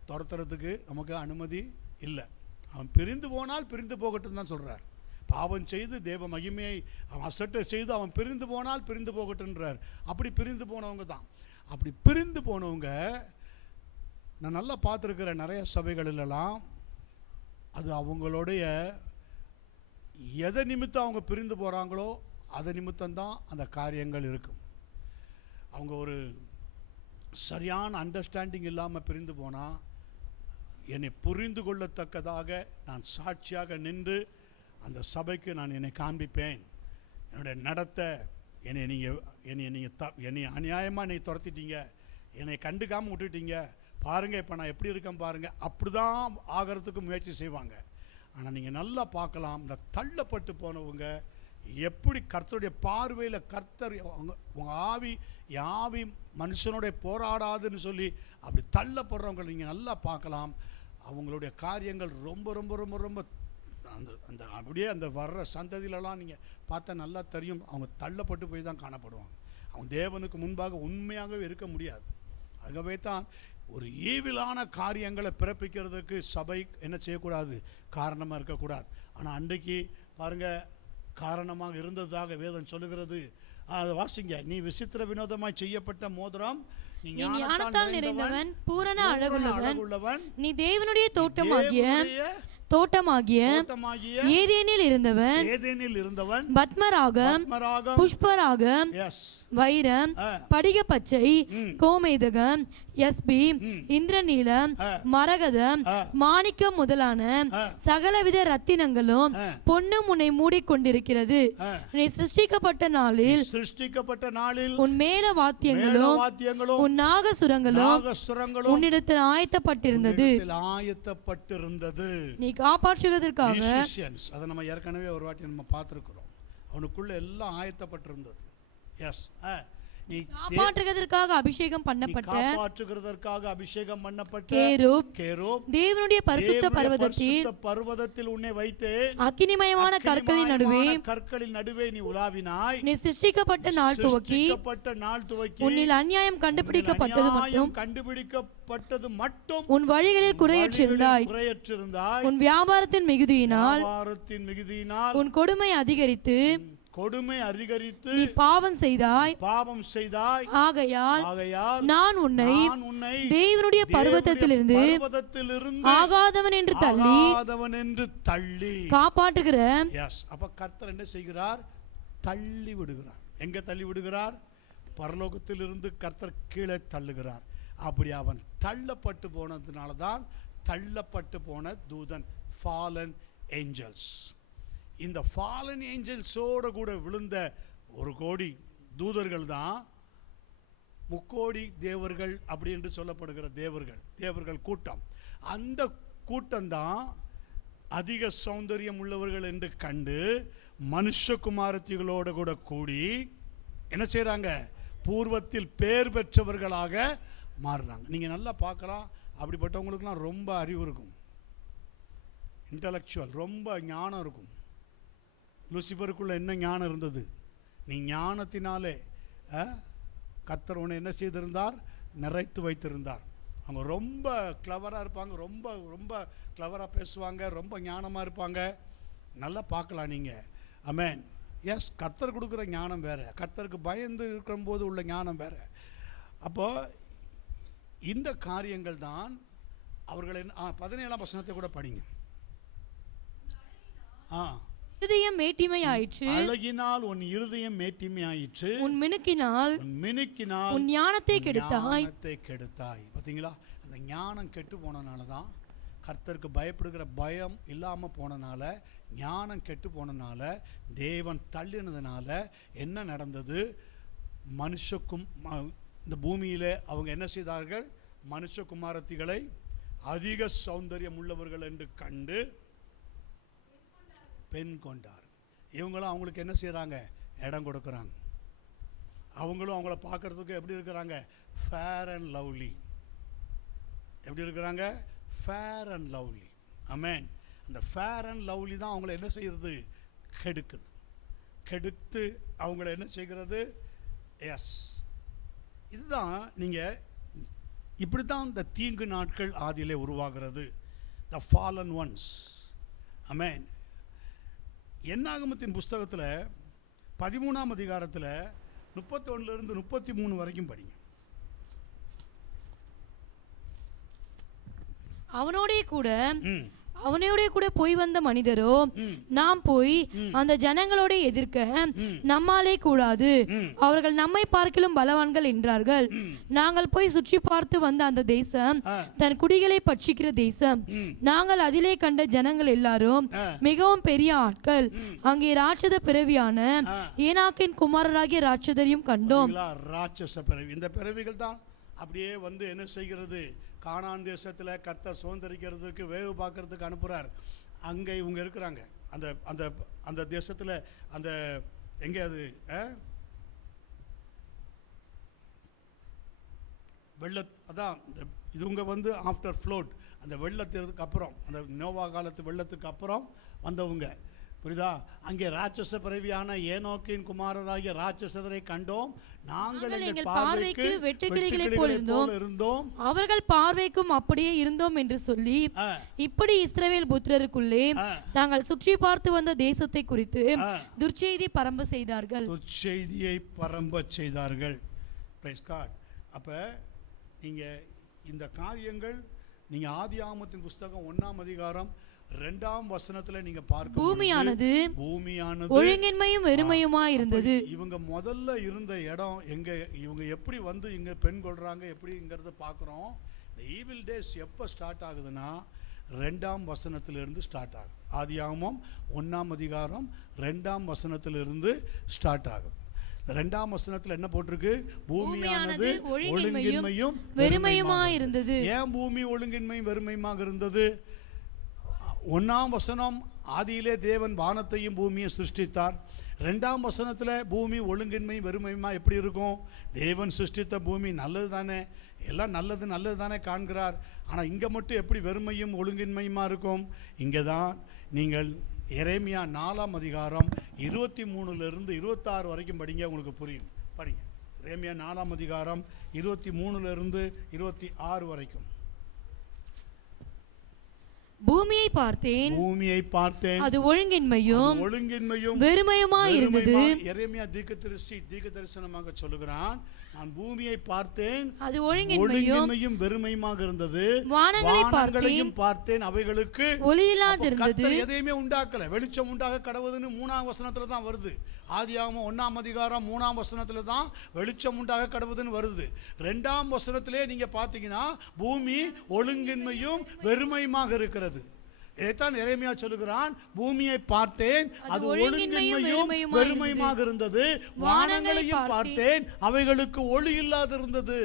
துரத்துறதுக்கு நமக்கு அனுமதி இல்லை. அவன் பிரிந்து போனால் பிரிந்து போகட்டும் தான் சொல்கிறார். பாவம் செய்து தேவ மகிமையை அவன் அசட்டை செய்து அவன் பிரிந்து போனால் பிரிந்து போகட்டுன்றார். அப்படி பிரிந்து போனவங்க தான். அப்படி பிரிந்து போனவங்க நான் நல்லா பார்த்துருக்கிற நிறைய சபைகளிலெல்லாம் அது அவங்களுடைய எதை நிமித்தம் அவங்க பிரிந்து போகிறாங்களோ அதை நிமித்தம்தான் அந்த காரியங்கள் இருக்கும். அவங்க ஒரு சரியான அண்டர்ஸ்டாண்டிங் இல்லாமல் பிரிந்து போனால், என்னை புரிந்து கொள்ளத்தக்கதாக நான் சாட்சியாக நின்று அந்த சபைக்கு நான் என்னை காண்பிப்பேன். என்னுடைய நடத்தை, என்னை அநியாயமாக என்னை துரத்திட்டீங்க, என்னை கண்டுக்காமல் விட்டுட்டீங்க, பாருங்கள் இப்போ நான் எப்படி இருக்கேன் பாருங்கள், அப்படி தான் ஆகிறதுக்கு முயற்சி செய்வாங்க. ஆனால் நீங்கள் நல்லா பார்க்கலாம், இந்த தள்ளப்பட்டு போனவங்க எப்படி கர்த்தருடைய பார்வையில் கர்த்தர் உங்கள் ஆவி மனுஷனுடைய போராடாதுன்னு சொல்லி அப்படி தள்ளப்படுறவங்க நீங்கள் நல்லா பார்க்கலாம். அவங்களுடைய காரியங்கள் ரொம்ப ரொம்ப ரொம்ப ரொம்ப அந்த அப்படியே அந்த வர்ற சந்ததியிலலாம் நீங்கள் பார்த்தா நல்லா தெரியும். அவங்க தள்ளப்பட்டு போய் தான் காணப்படுவாங்க. அவங்க தேவனுக்கு முன்பாக உண்மையாகவே இருக்க முடியாது. ஆகவே தான் ஒரு ஈவிலான காரியங்களை பிறப்பிக்கிறதுக்கு சபை என்ன செய்யக்கூடாது? காரணமாக இருக்கக்கூடாது. ஆனால் அன்றைக்கு பாருங்கள், காரணமாக இருந்ததாக வேதம் சொல்லுகிறது. அதை வாசிங்க. நீ விசித்திர வினோதமாய் செய்யப்பட்ட மோதிரம், நீ ஞானத்தால் நிறைந்தவன், பூரண அழகுள்ளவன், நீ தேவனுடைய தோட்டமாகிய ஏதேனில் இருந்தவன், பத்மராகம், புஷ்பராகம், வைரம், படிக பச்சை, கோமேதகம், யஸ்பி, இந்திரநீலம், மரகதம், மாணிக்கம் முதலான சகலவித ரத்தினங்களும் பொன்னும் உன்னை மூடிக்கொண்டிருக்கிறது. நீ சிருஷ்டிக்கப்பட்ட நாளில் உன் மேல வாத்தியங்களும் உன் நாகசுரங்களும் உன்னிடத்தில் ஆயத்தப்பட்டிருந்தது. நீ காப்பாற்றுவதற்காக, அதை நம்ம ஏற்கனவே ஒரு வாட்டி நம்ம பார்த்திருக்கிறோம், அவனுக்குள்ள எல்லாம் ஆயத்தப்பட்டிருந்தது. எஸ், நீ காப்பாற்றுவதற்காக அபிஷேகம் பண்ணப்பட்ட கேரூப், தேவனுடைய பரிசுத்த பர்வதத்தில் உன்னை வைத்து அக்கினிமயமான கற்களின் நடுவே நீ உலாவினாய். நீ சிருஷ்டிக்கப்பட்ட நாள் துவக்கி உன்னில் அநியாயம் கண்டுபிடிக்கப்பட்டது மட்டும் உன் வழிகளில் குறையற்றிருந்தாய். உன் வியாபாரத்தின் மிகுதியினால் உன் கொடுமை அதிகரித்து நீ பாவம் செய்தாய். ஆகையால் நான் உன்னை தேவனுடைய பர்வதத்திலிருந்து ஆகாதவன் என்று தள்ளி காப்பாற்றுகிற. அப்ப கர்த்தர் என்ன செய்கிறார்? தள்ளி விடுகிறார். எங்க தள்ளி விடுகிறார்? பரலோகத்திலிருந்து கர்த்தர் கீழே தள்ளுகிறார். அப்படி அவன் தள்ளப்பட்டு போனதுனாலதான் தள்ளப்பட்டு போன தூதன், ஃபாலன் ஏஞ்சல்ஸ். இந்த ஃபாலன் ஏஞ்சல்ஸோட கூட விழுந்த 1 கோடி தூதர்கள் தான் முக்கோடி தேவர்கள் அப்படி என்று சொல்லப்படுகிற தேவர்கள் கூட்டம். அந்த கூட்டம் தான் அதிக சௌந்தரியம் உள்ளவர்கள் என்று கண்டு மனுஷகுமாரத்திகளோடு கூட கூடி என்ன செய்றாங்க? பூர்வத்தில் பேர் பெற்றவர்களாக மாறுறாங்க. நீங்க நல்லா பார்க்கலாம், அப்படிப்பட்டவங்களுக்குலாம் ரொம்ப அறிவு இருக்கும், இன்டலெக்சுவல், ரொம்ப ஞானம் இருக்கும். லூசிபருக்குள்ள என்ன ஞானம் இருந்தது? நீ ஞானத்தினாலே கர்த்தர் உன்னை என்ன செய்திருந்தார்? நிறைத்து வைத்திருந்தார். அவங்க ரொம்ப கிளவராக இருப்பாங்க, ரொம்ப ரொம்ப கிளவராக பேசுவாங்க, ரொம்ப ஞானமாக இருப்பாங்க. நல்லா பார்க்கலாம் நீங்கள். ஆமென். எஸ், கர்த்தர் கொடுக்குற ஞானம் வேறு, கர்த்தருக்கு பயந்து இருக்கும்போது உள்ள ஞானம் வேறு. அப்போ இந்த காரியங்கள் தான் அவர்களை 17ஆம் வசனத்தை கூட படிங்க. இருதயம் மேட்டிமையாயிற்று, அழகினால் உன் இருதயம் மேட்டிமையாயிற்று, உன் மினுக்கினால் உன் ஞானத்தை கெடுத்தாய். பார்த்தீங்களா? அந்த ஞானம் கெட்டு போனனால தான், கர்த்தருக்கு பயப்படுகிற பயம் இல்லாமல் போனனால, ஞானம் கெட்டு போனனால, தேவன் தள்ளினதுனால என்ன நடந்தது? மனுஷக்கும் இந்த பூமியிலே அவங்க என்ன செய்தார்கள்? மனுஷகுமாரத்திகளை அதிக சௌந்தரியம் உள்ளவர்கள் என்று கண்டு பெண் கொண்டார். இவங்களும் அவங்களுக்கு என்ன செய்கிறாங்க? இடம் கொடுக்குறாங்க. அவங்களும் அவங்கள பார்க்கறதுக்கு எப்படி இருக்கிறாங்க? Fair and lovely. எப்படி இருக்கிறாங்க? Fair and lovely. ஆமென். அந்த ஃபேர் அண்ட் லவ்லி தான் அவங்கள என்ன செய்கிறது? கெடுத்து அவங்கள என்ன செய்கிறது? எஸ், இதுதான் நீங்கள் இப்படி தான் இந்த தீங்கு நாட்கள் ஆதியிலே உருவாகிறது. த ஃபாலன் ஒன்ஸ். ஆமென். என்னாகமத்தின் புஸ்தகத்தில் 13ஆம் அதிகாரத்தில் 31 33 வரைக்கும் படிங்க. அவனோட கூட போய் வந்த மனிதரோ, நாம் போய் அந்த ஜனங்களோட எதிர்க்க நம்மாலே கூடாது, அவர்கள் நம்மை பார்க்கிலும் பலவான்கள் என்றார்கள். நாங்கள் போய் சுற்றி பார்த்து வந்த அந்த தேசம் தன் குடிகளை பட்சிக்கிற தேசம். நாங்கள் அதிலே கண்ட ஜனங்கள் எல்லாரும் மிகவும் பெரிய ஆட்கள். அங்கே ராட்சத பிறவியான ஏனாக்கின் குமாரராகிய ராட்சதரையும் கண்டோம். ராட்சச பிறவி. இந்த பிறவிகள் தான் அப்படியே வந்து என்ன செய்கிறது? கானான் தேசத்தில் கர்த்தர் சுதந்திரிக்கிறதுக்கு வேவு பார்க்கறதுக்கு அனுப்புகிறார். அங்கே இவங்க இருக்கிறாங்க. அந்த அந்த அந்த தேசத்தில் அந்த எங்கே அது அதான் இவங்க வந்து ஆஃப்டர் ஃப்ளோட், அந்த வெள்ளத்துக்கு அப்புறம், அந்த நோவா காலத்து வெள்ளத்துக்கு அப்புறம் வந்தவங்க. புரியுதா? அங்கே ராட்சச பிறவியான ஏனோக்கின் குமாரராகிய ராட்சசரை கண்டோம், நாங்கள் எங்கள் பார்வைக்கு வெட்டுக்கிளிகளைப் போல் இருந்தோம், அவர்கள் பார்வைக்கும் அப்படியே இருந்தோம் என்று சொல்லி, இப்படி இஸ்ரவேல் புத்திரருக்குள்ளே தாங்கள் சுற்றி பார்த்து வந்த தேசத்தை குறித்து துர்ச்செய்தி பரம்ப செய்தார்கள். துர்ச்செய்தியை பரம்ப செய்தார்கள். Praise God. அப்ப நீங்க இந்த காரியங்கள் நீங்க ஆதியாகமத்தின் புஸ்தகம் 1ஆம் அதிகாரம் 2ஆம் வசனத்துல நீங்க பார்க்க, பூமியானது ஒழுங்கின்மையும் வெறுமையுமா இருந்தது. இவங்க முதல்ல இருந்த இடம் எங்க, இவங்க எப்படி வந்து இங்க பெண் கொள்றாங்க எப்படிங்கறத பாக்குறோம். இந்த ஈவில் டேஸ் எப்ப ஸ்டார்ட் ஆகுதுன்னா 2ஆம் வசனத்திலிருந்து ஸ்டார்ட் ஆகுது. ஆதியாகமம் 1ஆம் அதிகாரம் 2ஆம் வசனத்திலிருந்து ஸ்டார்ட் ஆகுது. 2ஆம் வசனத்துல என்ன போட்டிருக்கு? பூமியானது ஒழுங்கின்மையும் வெறுமையுமா இருந்தது. ஏன் பூமி ஒழுங்கின்மையும் வெறுமையுமாக இருந்தது? 1ஆம் வசனம், ஆதியிலே தேவன் வானத்தையும் பூமியை சிருஷ்டித்தார். 2ஆம் வசனத்துல பூமி ஒழுங்கின்மையும் வெறுமையுமா எப்படி இருக்கும்? தேவன் சிருஷ்டித்த பூமி நல்லது தானே, எல்லாம் நல்லது தானே காண்கிறார். ஆனா இங்க மட்டும் எப்படி வெறுமையும் ஒழுங்கின்மையுமா இருக்கும்? இங்கதான் நீங்கள் எரேமியா 4ஆம் அதிகாரம் 23லிருந்து 26 வரைக்கும் படிங்க, உங்களுக்கு புரியும். படிங்க. எரேமியா 4ஆம் அதிகாரம் 23லிருந்து 26 வரைக்கும். பூமியை பார்த்தேன், அது ஒழுங்கின்மையும் வெறுமையுமா இருந்தது. எரேமியா தீர்க்கதரிசனமாக சொல்லுகிறான், நான் பூமியை பார்த்தேன், அது ஒழுங்கின்மையும் வெறுமையுமாக இருந்தது. வானங்களையும் பார்த்தேன், அவைகளுக்கு ஒளி இல்லாதிருந்தது. எதையுமே உண்டாக்கல. வெளிச்சம் உண்டாக கடவுதுன்னு 3ஆம் வசனத்துல தான் வருது. ஆதியாகமம் 1ஆம் அதிகாரம் 3ஆம் வசனத்துல தான் வெளிச்சம் உண்டாக கடவுதுன்னு வருது. 2ஆம் வசனத்திலே நீங்க பாத்தீங்கன்னா பூமி ஒழுங்கின்மையும் வெறுமையுமாக இருக்கிறது. இதைத்தான் எரேமியா சொல்லுகிறான், பூமியை பார்த்தேன், அது ஒழுங்கின்மையும் வெறுமையுமாக இருந்தது. வானங்களையும் பார்த்தேன், அவைகளுக்கு ஒளி இல்லாதிருந்தது.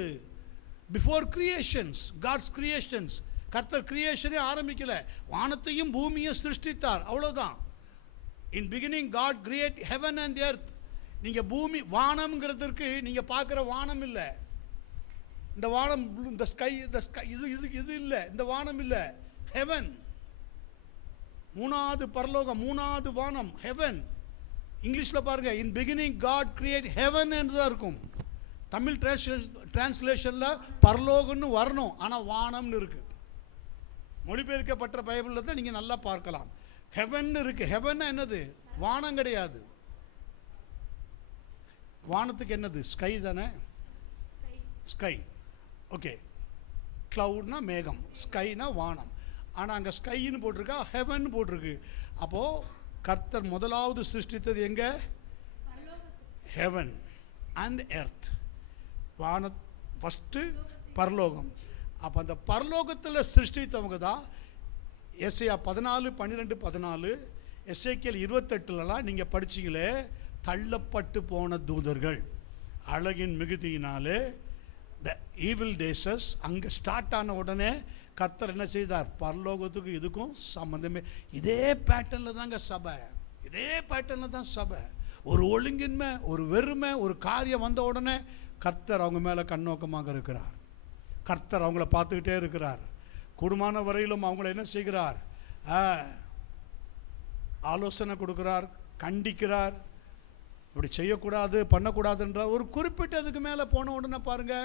பிஃபோர் கிரியேஷன்ஸ், காட்ஸ் கிரியேஷன்ஸ், கர்த்தர் கிரியேஷனே ஆரம்பிக்கல, வானத்தையும் பூமியை சிருஷ்டித்தார், அவ்வளவுதான். In beginning God create heaven and earth. நீங்க பூமி வானம்ங்கிறதுக்கு நீங்க பார்க்கிற வானம் இல்ல, இந்த வானம், இந்த ஸ்கை, இது இல்ல, இந்த வானம் இல்ல, ஹெவன். 3வது பரலோகம், 3வது வானம், ஹெவன். இங்கிலீஷ்ல பாருங்க, in beginning God create heaven என்று தான் இருக்கும். தமிழ் டிரான்ஸ்லேஷன்ல பரலோகம்னு வரணும், ஆனா வானம்னு இருக்கு. மொழிபெயர்க்கப்பட்ட பைபிள்ல தான் நீங்க நல்லா பார்க்கலாம், ஹெவன் இருக்கு. ஹெவன் என்னது? வானம் கிடையாது. வானத்துக்கு என்னது? ஸ்கை தானே. Sky, okay. கிளவுட்னா மேகம், ஸ்கைனா வானம். ஆனால் அங்கே ஸ்கைன்னு போட்டிருக்கா, ஹெவன் போட்டிருக்கு. அப்போ கர்த்தர் முதலாவது சிருஷ்டித்தது எங்க? Heaven and earth. வான ஃபஸ்ட்டு பரலோகம். அப்போ அந்த பரலோகத்தில் சிருஷ்டித்தவங்க தான் எஸ்ஐயா 14:12-14, எஸ்ஐகேல் 28லலாம் நீங்கள் படிச்சிங்களே, தள்ளப்பட்டு போன தூதர்கள் அழகின் மிகுதியினாலே, த ஈவில் டேஸஸ் அங்கே ஸ்டார்ட் ஆன உடனே கர்த்தர் என்ன செய்தார்? பரலோகத்துக்கு இதுக்கும் சம்பந்தமே. இதே பேட்டர்னில் தாங்க சபை, இதே பேட்டர்னில் தான் சபை. ஒரு ஒழுங்கின்மை, ஒரு வெறுமை, ஒரு காரியம் வந்த உடனே கர்த்தர் அவங்க மேலே கண்ணோக்கமாக இருக்கிறார். கர்த்தர் அவங்கள பார்த்துக்கிட்டே இருக்கிறார். கூடுமான வரையிலும் அவங்கள என்ன செய்கிறார்? ஆலோசனை கொடுக்கிறார், கண்டிக்கிறார். இப்படி செய்யக்கூடாது, பண்ணக்கூடாதுன்ற ஒரு குறிப்பிட்டதுக்கு மேலே போன உடனே பாருங்க,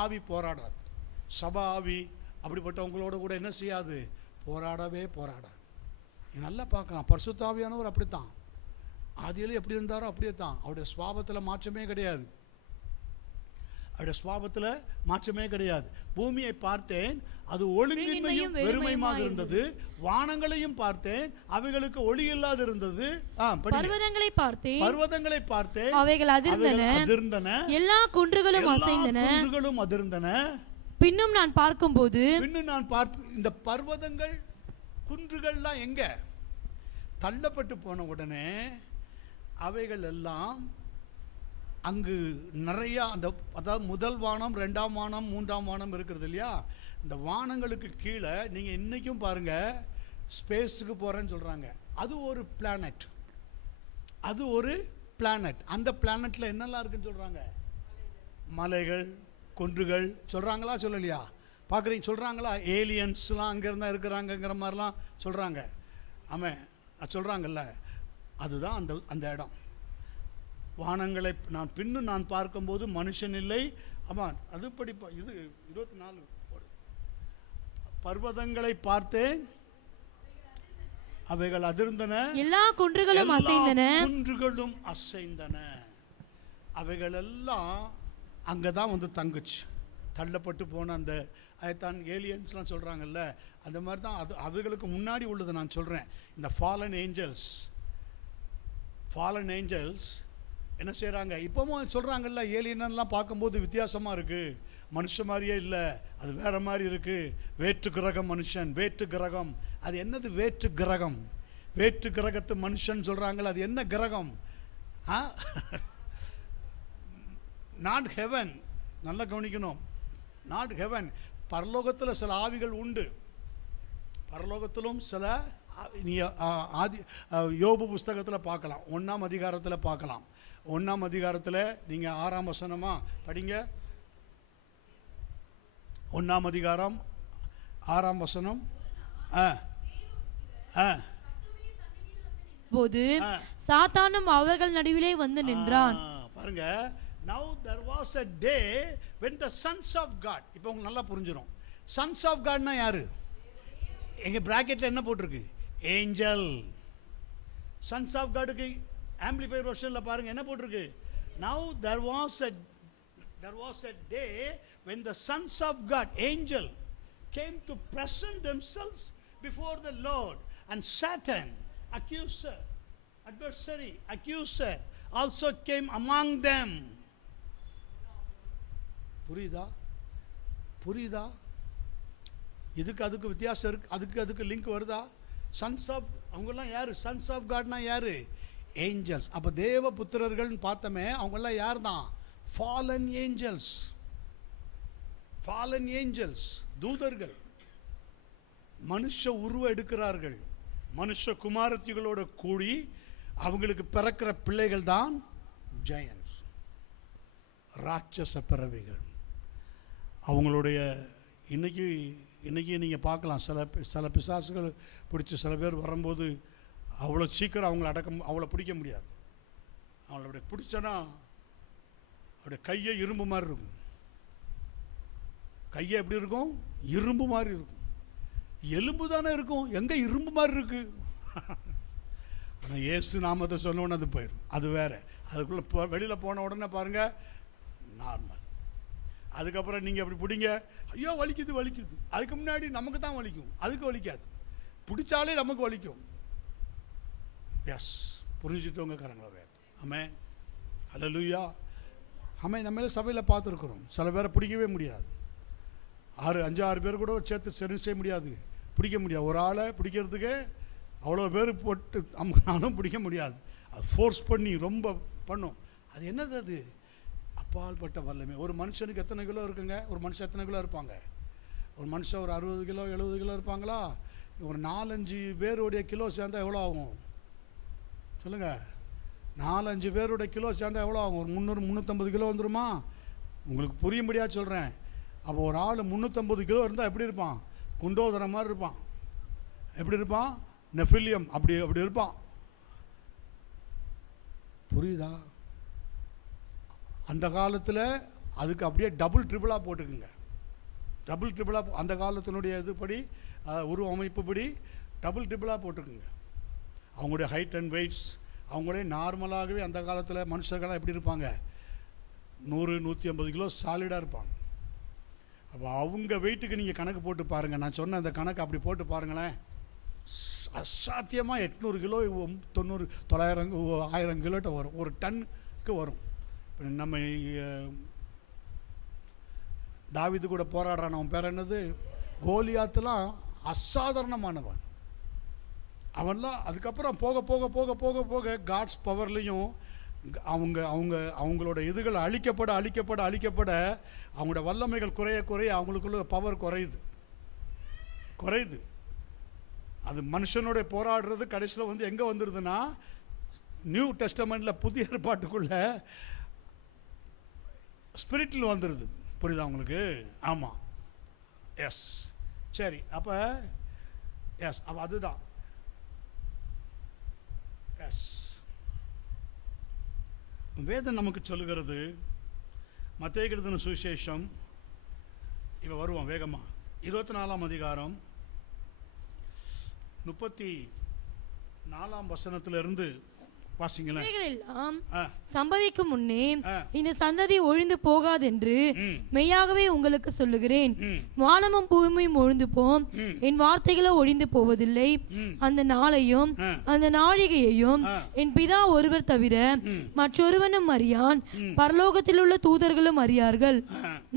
ஆவி போராடாது. சபா ஆவி அப்படிப்பட்டவங்களோட கூட என்ன செய்யாது? போராடவே போராடாது. நல்லா பார்க்கலாம், பரிசுத்த ஆவியானவர் அப்படித்தான். ஆதியிலே எப்படி இருந்தாரோ அப்படியே தான். அவருடைய சுபாவத்தில் மாற்றமே கிடையாது, அவருடைய சுபாவத்தில் மாற்றமே கிடையாது. பூமியை பார்த்தேன், அது ஒழுங்கின்மையும் வெறுமையுமாக இருந்தது. வானங்களையும் பார்த்தேன், அவைகளுக்கு ஒளி இல்லாது இருந்தது. பர்வதங்களை பார்த்தேன், அவைகள் அதிர்ந்தன, எல்லா குன்றுகளும் அதிர்ந்தன. பின்னும் நான் பார்க்கும்போது, இந்த பர்வதங்கள் குன்றுகள்லாம் எங்க தள்ளப்பட்டு போன உடனே அவைகள் எல்லாம் அங்கு நிறைய அந்த, அதாவது முதல் வானம், 2ஆம் வானம், 3ஆம் வானம் இருக்கிறது இல்லையா? இந்த வானங்களுக்கு கீழே நீங்க இன்னைக்கும் பாருங்க, ஸ்பேஸுக்கு போறேன்னு சொல்றாங்க. அது ஒரு பிளானட், அது ஒரு பிளானட். அந்த பிளானட்ல என்னெல்லாம் இருக்குன்னு சொல்றாங்க? மலைகள், குன்றுகள் சொல்றாங்களா, சொல்லலையா? பார்க்குறீங்க, சொல்றாங்களா? ஏலியன்ஸ்லாம் அங்கே இருந்தால் இருக்கிறாங்கங்கிற மாதிரிலாம் சொல்றாங்க. ஆமாம், சொல்றாங்கல்ல. அதுதான் அந்த அந்த இடம். வானங்களை நான் பார்க்கும்போது மனுஷன் இல்லை. ஆமாம், அது படிப்பா. இது 24 பர்வதங்களை பார்த்தேன், அவைகள் அதிர்ந்தன, எல்லா குன்றுகளும் அசைந்தன. அவைகள் எல்லாம் அங்கதான் வந்து தங்குச்சு. தள்ளப்பட்டு போன அந்த அதைத்தான் ஏலியன்ஸ்லாம் சொல்றாங்கல்ல, அந்த மாதிரி தான் அது. அவைகளுக்கு முன்னாடி உள்ளது நான் சொல்றேன். இந்த ஃபாலன் ஏஞ்சல்ஸ் என்ன செய்கிறாங்க? இப்போவும் சொல்கிறாங்கல்ல, ஏலியனெல்லாம் பார்க்கும்போது வித்தியாசமாக இருக்குது, மனுஷ மாதிரியே இல்லை, அது வேறு மாதிரி இருக்குது. வேற்று கிரகம் மனுஷன், வேற்று கிரகம். அது என்னது வேற்று கிரகம்? வேற்று கிரகத்து மனுஷன் சொல்கிறாங்கல்ல, அது என்ன கிரகம்? Not heaven. நல்லா கவனிக்கணும், நாட் ஹெவன். பரலோகத்தில் சில ஆவிகள் உண்டு, பரலோகத்திலும் சில யோபு புஸ்தகத்தில் பார்க்கலாம், 1ஆம் அதிகாரத்தில் பார்க்கலாம். 1ஆம் அதிகாரத்தில் நீங்கள் 6ஆம் வசனமா படிங்க. 1ஆம் அதிகாரம் 6ஆம் வசனம். போது சாத்தானும் அவர்கள் நடுவிலே வந்து நின்றான். பாருங்க, now there was a day when the sons of God. இப்போ உங்களுக்கு நல்லா புரிஞ்சிடும். sons of Godனா யாரு? எங்க பிராக்கெட்ல என்ன போட்டிருக்கு? ஏஞ்சல். sons of Godக்கு ஆம்பிளிஃபையர் வெர்ஷன்ல பாருங்க என்ன போட்டிருக்கு? now there was a day when the sons of God, angel, came to present themselves before the Lord, and Satan, accuser, adversary, accuser, also came among them. புரியுதா? இதுக்கு அதுக்கு வித்தியாசம் இருக்கு. அதுக்கு link வருதா? சன்ஸ் ஆஃப், அவங்கெல்லாம் யாரு? சன்ஸ் ஆஃப் காட்னா யாரு? ஏஞ்சல்ஸ். அப்போ தேவ புத்திரர்கள்னு பார்த்தோமே, அவங்கெல்லாம் யார் தான்? ஃபாலன் ஏஞ்சல்ஸ், தூதர்கள். மனுஷ உருவம் எடுக்கிறார்கள், மனுஷ குமாரத்திகளோட கூடி அவங்களுக்கு பிறக்கிற பிள்ளைகள் தான் ஜெயன்ஸ், ராட்சச பிறவிகள். அவங்களுடைய இன்னைக்கு நீங்கள் பார்க்கலாம், சில பிசாசுகள் பிடிச்சி சில பேர் வரும்போது அவ்வளோ சீக்கிரம் அவங்கள பிடிக்க முடியாது. அவங்கள அப்படி பிடிச்சனா அவருடைய கையை இரும்பு மாதிரி இருக்கும். கையை எப்படி இருக்கும்? இரும்பு மாதிரி இருக்கும். எலும்பு தானே இருக்கும், எங்கே இரும்பு மாதிரி இருக்கு. ஆனால் இயேசு நாமத்தை சொன்னோன்னு அது போயிடும், அது வேற. அதுக்குள்ளே வெளியில் போன உடனே பாருங்க நார்மல். அதுக்கப்புறம் நீங்கள் அப்படி பிடிங்க, ஐயோ வலிக்குது. அதுக்கு முன்னாடி நமக்கு தான் வலிக்கும், அதுக்கு வலிக்காது. பிடிச்சாலே நமக்கு வலிக்கும். எஸ், புரிஞ்சுட்டவங்க கரங்கள வேறு. ஆமென், ஹல்லேலூயா. ஆமென். நம்ம சபையில் பார்த்துருக்குறோம், சில பேரை பிடிக்கவே முடியாது. 5-6 பேர் கூட சேர்த்து சரி செய்ய முடியாது, பிடிக்க முடியாது. ஒரு ஆளை பிடிக்கிறதுக்கு அவ்வளோ பேர் போட்டு நானும் பிடிக்க முடியாது. அது ஃபோர்ஸ் பண்ணி ரொம்ப பண்ணும். அது என்னது? அது அப்பால்பட்ட வல்லமை. ஒரு மனுஷனுக்கு எத்தனை கிலோ இருக்குங்க? ஒரு மனுஷன் எத்தனை கிலோ இருப்பாங்க? ஒரு மனுஷன் ஒரு 60 கிலோ 70 கிலோ இருப்பாங்களா? ஒரு 4-5 பேருடைய கிலோ சேர்ந்தா எவ்வளோ ஆகும் சொல்லுங்கள்? 4-5 பேருடைய கிலோ சேர்ந்தா எவ்வளோ ஆகும்? ஒரு 300-350 கிலோ வந்துருமா? உங்களுக்கு புரியும்படியாக சொல்கிறேன். அப்போ ஒரு ஆள் 350 கிலோ இருந்தால் எப்படி இருப்பான்? குண்டோதர மாதிரி இருப்பான். எப்படி இருப்பான்? நெஃபிலியம் அப்படி இருப்பான். புரியுதா? அந்த காலத்தில் அதுக்கு அப்படியே டபுள் ட்ரிபிளாக போட்டுக்குங்க. டபுள் ட்ரிபிளாக அந்த காலத்தினுடைய இதுபடி, உருவ அமைப்புப்படி டபுள் ட்ரிபிளாக போட்டுக்குங்க. அவங்களுடைய ஹைட் அண்ட் வெயிட்ஸ், அவங்களே நார்மலாகவே அந்த காலத்தில் மனுஷர்களாக எப்படி இருப்பாங்க? 100-150 கிலோ சாலிடாக இருப்பாங்க. அப்போ அவங்க வெயிட்டுக்கு நீங்கள் கணக்கு போட்டு பாருங்கள். நான் சொன்ன அந்த கணக்கு அப்படி போட்டு பாருங்களேன். அசாத்தியமாக 800 கிலோ 90 900 1000 கிலோட்ட வரும், ஒரு டன்னுக்கு வரும். இப்போ நம்ம தாவீது கூட போராடுறான், அவன் பேர் என்னது? கோலியாத்துலாம் அசாதாரணமானவன். அவன்லாம் அதுக்கப்புறம் போக போக போக போக போக காட்ஸ் பவர்லேயும் அவங்களோட இதுகள் அழிக்கப்பட அவங்களோட வல்லமைகள் குறைய அவங்களுக்குள்ள பவர் குறையுது. அது மனுஷனோட போராடுறது கடைசியில் வந்து எங்கே வந்துடுதுன்னா, நியூ டெஸ்டமெண்ட்டில் புதிய ஏற்பாட்டுக்குள்ள ஸ்பிரிட்டில் வந்துடுது. புரியுதா உங்களுக்கு? ஆமாம், எஸ். சரி, அப்போ எஸ், அப்போ அதுதான் எஸ். வேதம் நமக்கு சொல்லுகிறது, மத்தேயு எழுதின சுவிசேஷம், இப்போ வருவோம் வேகமாக, 24ஆம் அதிகாரம் 34ஆம் வசனத்திலிருந்து வாசிங்களேன். இவைகளெல்லாம் சம்பவிக்கும் முன்னே இந்த சந்ததி ஒழிந்து போகாதென்று மெய்யாகவே உங்களுக்கு சொல்லுகிறேன். வானமும் பூமியும் ஒழிந்து போம், என் வார்த்தைகளோ ஒழிந்து போவதில்லை. அந்த நாளையும் அந்த நாழிகையையும் என் பிதா ஒருவர் தவிர மற்றொருவனும் அறியான், பரலோகத்தில் உள்ள தூதர்களும் அறியார்கள்.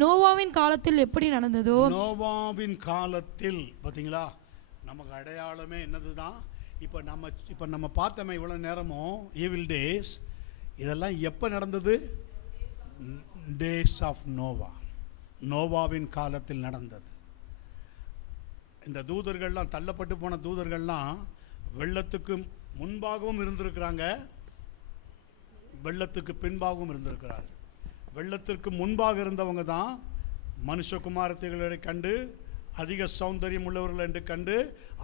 நோவாவின் காலத்தில் எப்படி நடந்ததோ, நோவாவின் காலத்தில் பார்த்தீங்களா, நமக்கு அடையாளமே என்னதுதான். இப்போ நம்ம பார்த்தோமே இவ்வளோ நேரமும் ஈவில் டேஸ், இதெல்லாம் எப்போ நடந்தது? டேஸ் ஆஃப் நோவா, நோவாவின் காலத்தில் நடந்தது. இந்த தூதர்கள்லாம், தள்ளப்பட்டு போன தூதர்கள்லாம் வெள்ளத்துக்கு முன்பாகவும் இருந்திருக்கிறாங்க, வெள்ளத்துக்கு பின்பாகவும் இருந்திருக்கிறார். வெள்ளத்திற்கு முன்பாக இருந்தவங்க தான் மனுஷகுமாரத்தைகளை கண்டு அதிக சௌந்தரியம் உள்ளவர்கள் என்று கண்டு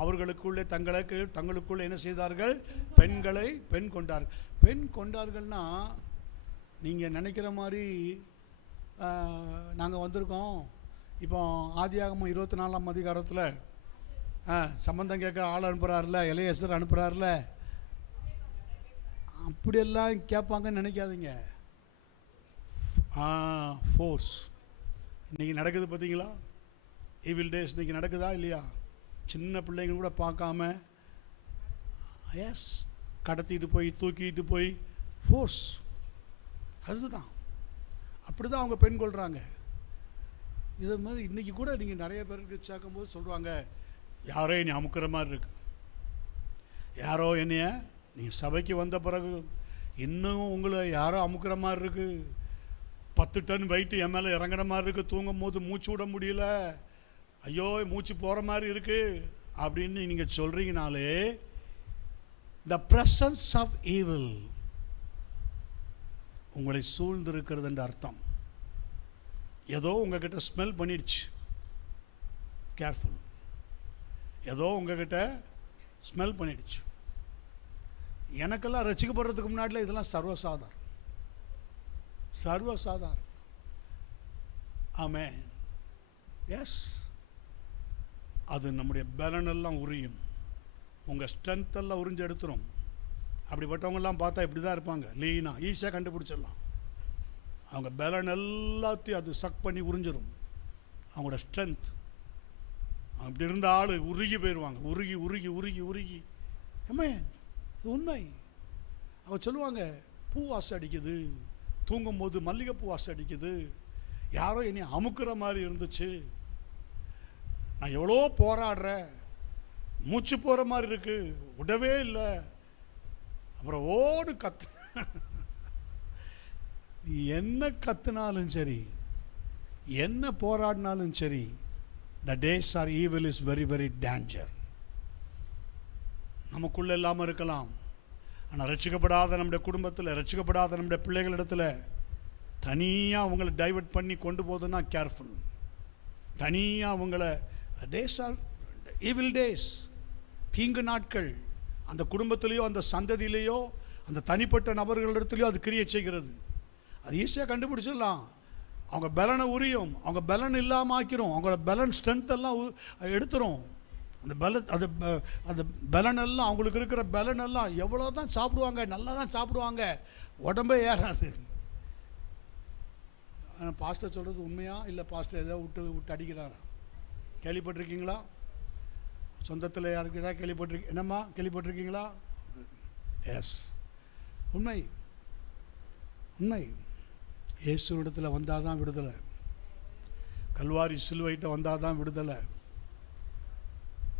அவர்களுக்குள்ளே தங்களுக்குள்ளே என்ன செய்தார்கள்? பெண் கொண்டார்கள். பெண் கொண்டார்கள்னா நீங்கள் நினைக்கிற மாதிரி நாங்கள் வந்திருக்கோம். இப்போ ஆதியாகமம் 24ஆம் அதிகாரத்தில் சம்பந்தம் கேட்க ஆள் அனுப்புகிறார்ல, எலையேசர் அனுப்புகிறார்ல, அப்படியெல்லாம் கேட்பாங்கன்னு நினைக்காதீங்க. ஃபோர்ஸ் இன்றைக்கி நடக்குது பார்த்தீங்களா? ஈவில் டேஸ் இன்றைக்கி நடக்குதா இல்லையா? சின்ன பிள்ளைங்க கூட பார்க்காம எஸ் கடத்திட்டு போய் தூக்கிட்டு போய் ஃபோர்ஸ், அதுதான் அப்படி தான் அவங்க பெண் கொள்கிறாங்க. இது மாதிரி இன்றைக்கி கூட நீங்கள் நிறைய பேருக்கு சேர்க்கும்போது சொல்லுவாங்க, யாரோ என்னை அமுக்கிற மாதிரி இருக்கு, யாரோ என்னைய நீங்கள் சபைக்கு வந்த பிறகு இன்னும் உங்களை யாரோ அமுக்கிற மாதிரி இருக்கு, 10 டன் வெயிட்டு என் மேலே இறங்குற மாதிரி இருக்குது, தூங்கும் போது மூச்சு விட முடியல, ஐயோ மூச்சு போகிற மாதிரி இருக்கு அப்படின்னு நீங்கள் சொல்கிறீங்கனாலே the presence of evil உங்களை சூழ்ந்திருக்கிறது என்ற அர்த்தம். ஏதோ உங்ககிட்ட ஸ்மெல் பண்ணிடுச்சு, கேர்ஃபுல். ஏதோ உங்ககிட்ட ஸ்மெல் பண்ணிடுச்சு. எனக்கெல்லாம் ரசிக்கப்படுறதுக்கு முன்னாடியில் இதெல்லாம் சர்வசாதாரணம். ஆமென். எஸ், அது நம்முடைய பலனெல்லாம் உரியும், உங்கள் ஸ்ட்ரென்த் எல்லாம் உறிஞ்சு எடுத்துரும். அப்படிப்பட்டவங்கெல்லாம் பார்த்தா இப்படி தான் இருப்பாங்க, லீனாக ஈஸியாக கண்டுபிடிச்சிடலாம். அவங்க பலன் எல்லாத்தையும் அது சக் பண்ணி உறிஞ்சிடும், அவங்களோட ஸ்ட்ரென்த். அப்படி இருந்த ஆள் உருகி போயிடுவாங்க, உருகி உருகி உருகி உருகி. ஆமென், இது உண்மை. அவங்க சொல்லுவாங்க, பூ வாசம் அடிக்குது, தூங்கும் போது மல்லிகைப்பூ வாசம் அடிக்குது, யாரோ என்னை அமுக்கிற மாதிரி இருந்துச்சு, நான் எவ்வளோ போராடுறேன், மூச்சு போகிற மாதிரி இருக்கு, விடவே இல்லை, அப்புறம் ஓடு கத்து. என்ன கத்துனாலும் சரி, என்ன போராடினாலும் சரி, the days are evil is very very danger. நமக்குள்ள இல்லாமல் இருக்கலாம், ஆனால் ரட்சிக்கப்படாத நம்முடைய குடும்பத்தில், ரட்சிக்கப்படாத நம்முடைய பிள்ளைகளிடத்தில் தனியாக அவங்கள டைவர்ட் பண்ணி கொண்டு போகுதுன்னா கேர்ஃபுல். தனியாக அவங்கள டேஸ் ஆர் ஈவில் டேஸ், தீங்கு நாட்கள். அந்த குடும்பத்திலேயோ அந்த சந்ததியிலேயோ அந்த தனிப்பட்ட நபர்களிடத்துலையோ அது கிரியை செய்கிறது. அது ஈஸியாக கண்டுபிடிச்சிடலாம். அவங்க பலனை உரியும், அவங்க பலன் இல்லாமல் ஆக்கிரும், அவங்களோட பலன் ஸ்ட்ரென்த் எல்லாம் எடுத்துரும். அந்த பலன் எல்லாம், அவங்களுக்கு இருக்கிற பலன் எல்லாம் எவ்வளோ தான் சாப்பிடுவாங்க, நல்லா தான் சாப்பிடுவாங்க, உடம்பே ஏறாது. பாஸ்டர் சொல்கிறது உண்மையா இல்லை பாஸ்டர் ஏதோ விட்டு அடிக்கிறாரா? கேள்விப்பட்டிருக்கீங்களா? சொந்தத்தில் யாருக்கு ஏதாவது கேள்விப்பட்டிருக்கீங்க? என்னம்மா கேள்விப்பட்டிருக்கீங்களா? எஸ், உண்மை உண்மை. இயேசுவிடத்தில் வந்தால் தான் விடுதலை, கல்வாரி சிலுவைட்ட வந்தால் தான் விடுதலை.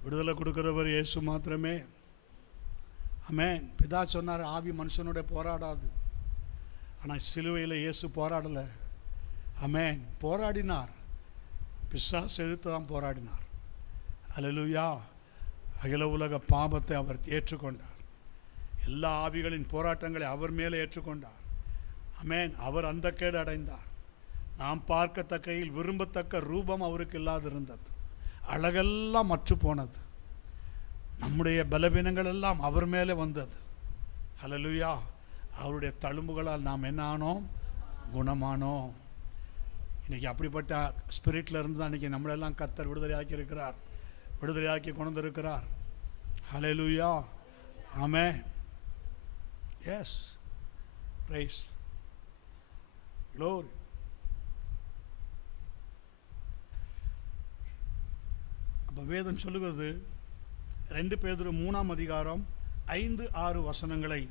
விடுதலை கொடுக்குறவர் இயேசு மாத்திரமே. ஆமென். பிதா சொன்னார், ஆவி மனுஷனோட போராடாது. ஆனால் சிலுவையில் இயேசு போராடலை. ஆமென். போராடினார், பிசாசு எதிர்த்து தான் போராடினார். அல்லேலூயா. அகில உலக பாபத்தை அவர் ஏற்றுக்கொண்டார். எல்லா ஆவிகளின் போராட்டங்களை அவர் மேலே ஏற்றுக்கொண்டார். ஆமென். அவர் அந்த கேடு அடைந்தார். நாம் பார்க்கத்தக்கையில் விரும்பத்தக்க ரூபம் அவருக்கு இல்லாதிருந்தது, அழகெல்லாம் மற்று போனது, நம்முடைய பலவீனங்கள் எல்லாம் அவர் மேலே வந்தது. அல்லேலூயா. அவருடைய தழும்புகளால் நாம் என்ன ஆனோம்? குணமானோம். இன்னைக்கு அப்படிப்பட்ட ஸ்பிரிட்ல இருந்து தான் இன்னைக்கு நம்மளெல்லாம் கர்த்தர் விடுதலையாக்கி இருக்கிறார், விடுதலையாக்கி கொண்டு இருக்கிறார். Hallelujah, amen. Yes, praise glory. அப்ப வேதம் சொல்லுகிறது 2 பேதுரு 3ஆம் அதிகாரம் 5-6 வசனங்களை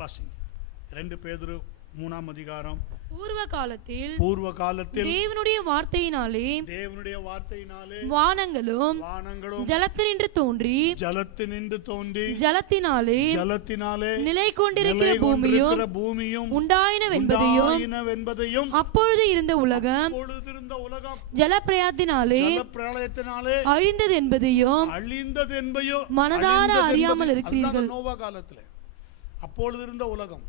வாசிங்க. 2 பேதுரு 3ஆம் அதிகாரம். பூர்வ காலத்தில் தேவனுடைய வார்த்தையினாலே வானங்களும் ஜலத்தினின்று தோன்றி ஜலத்தினாலே நிலை கொண்டிருக்கிற பூமியும் உண்டாயினவென்பதையும் அப்பொழுது இருந்த உலகம் ஜலப்பிரளயத்தினாலே அழிந்தது என்பதையும் மனதார அறியாமல் இருக்கிறீர்கள். நோவா காலத்துல அப்பொழுது இருந்த உலகம்,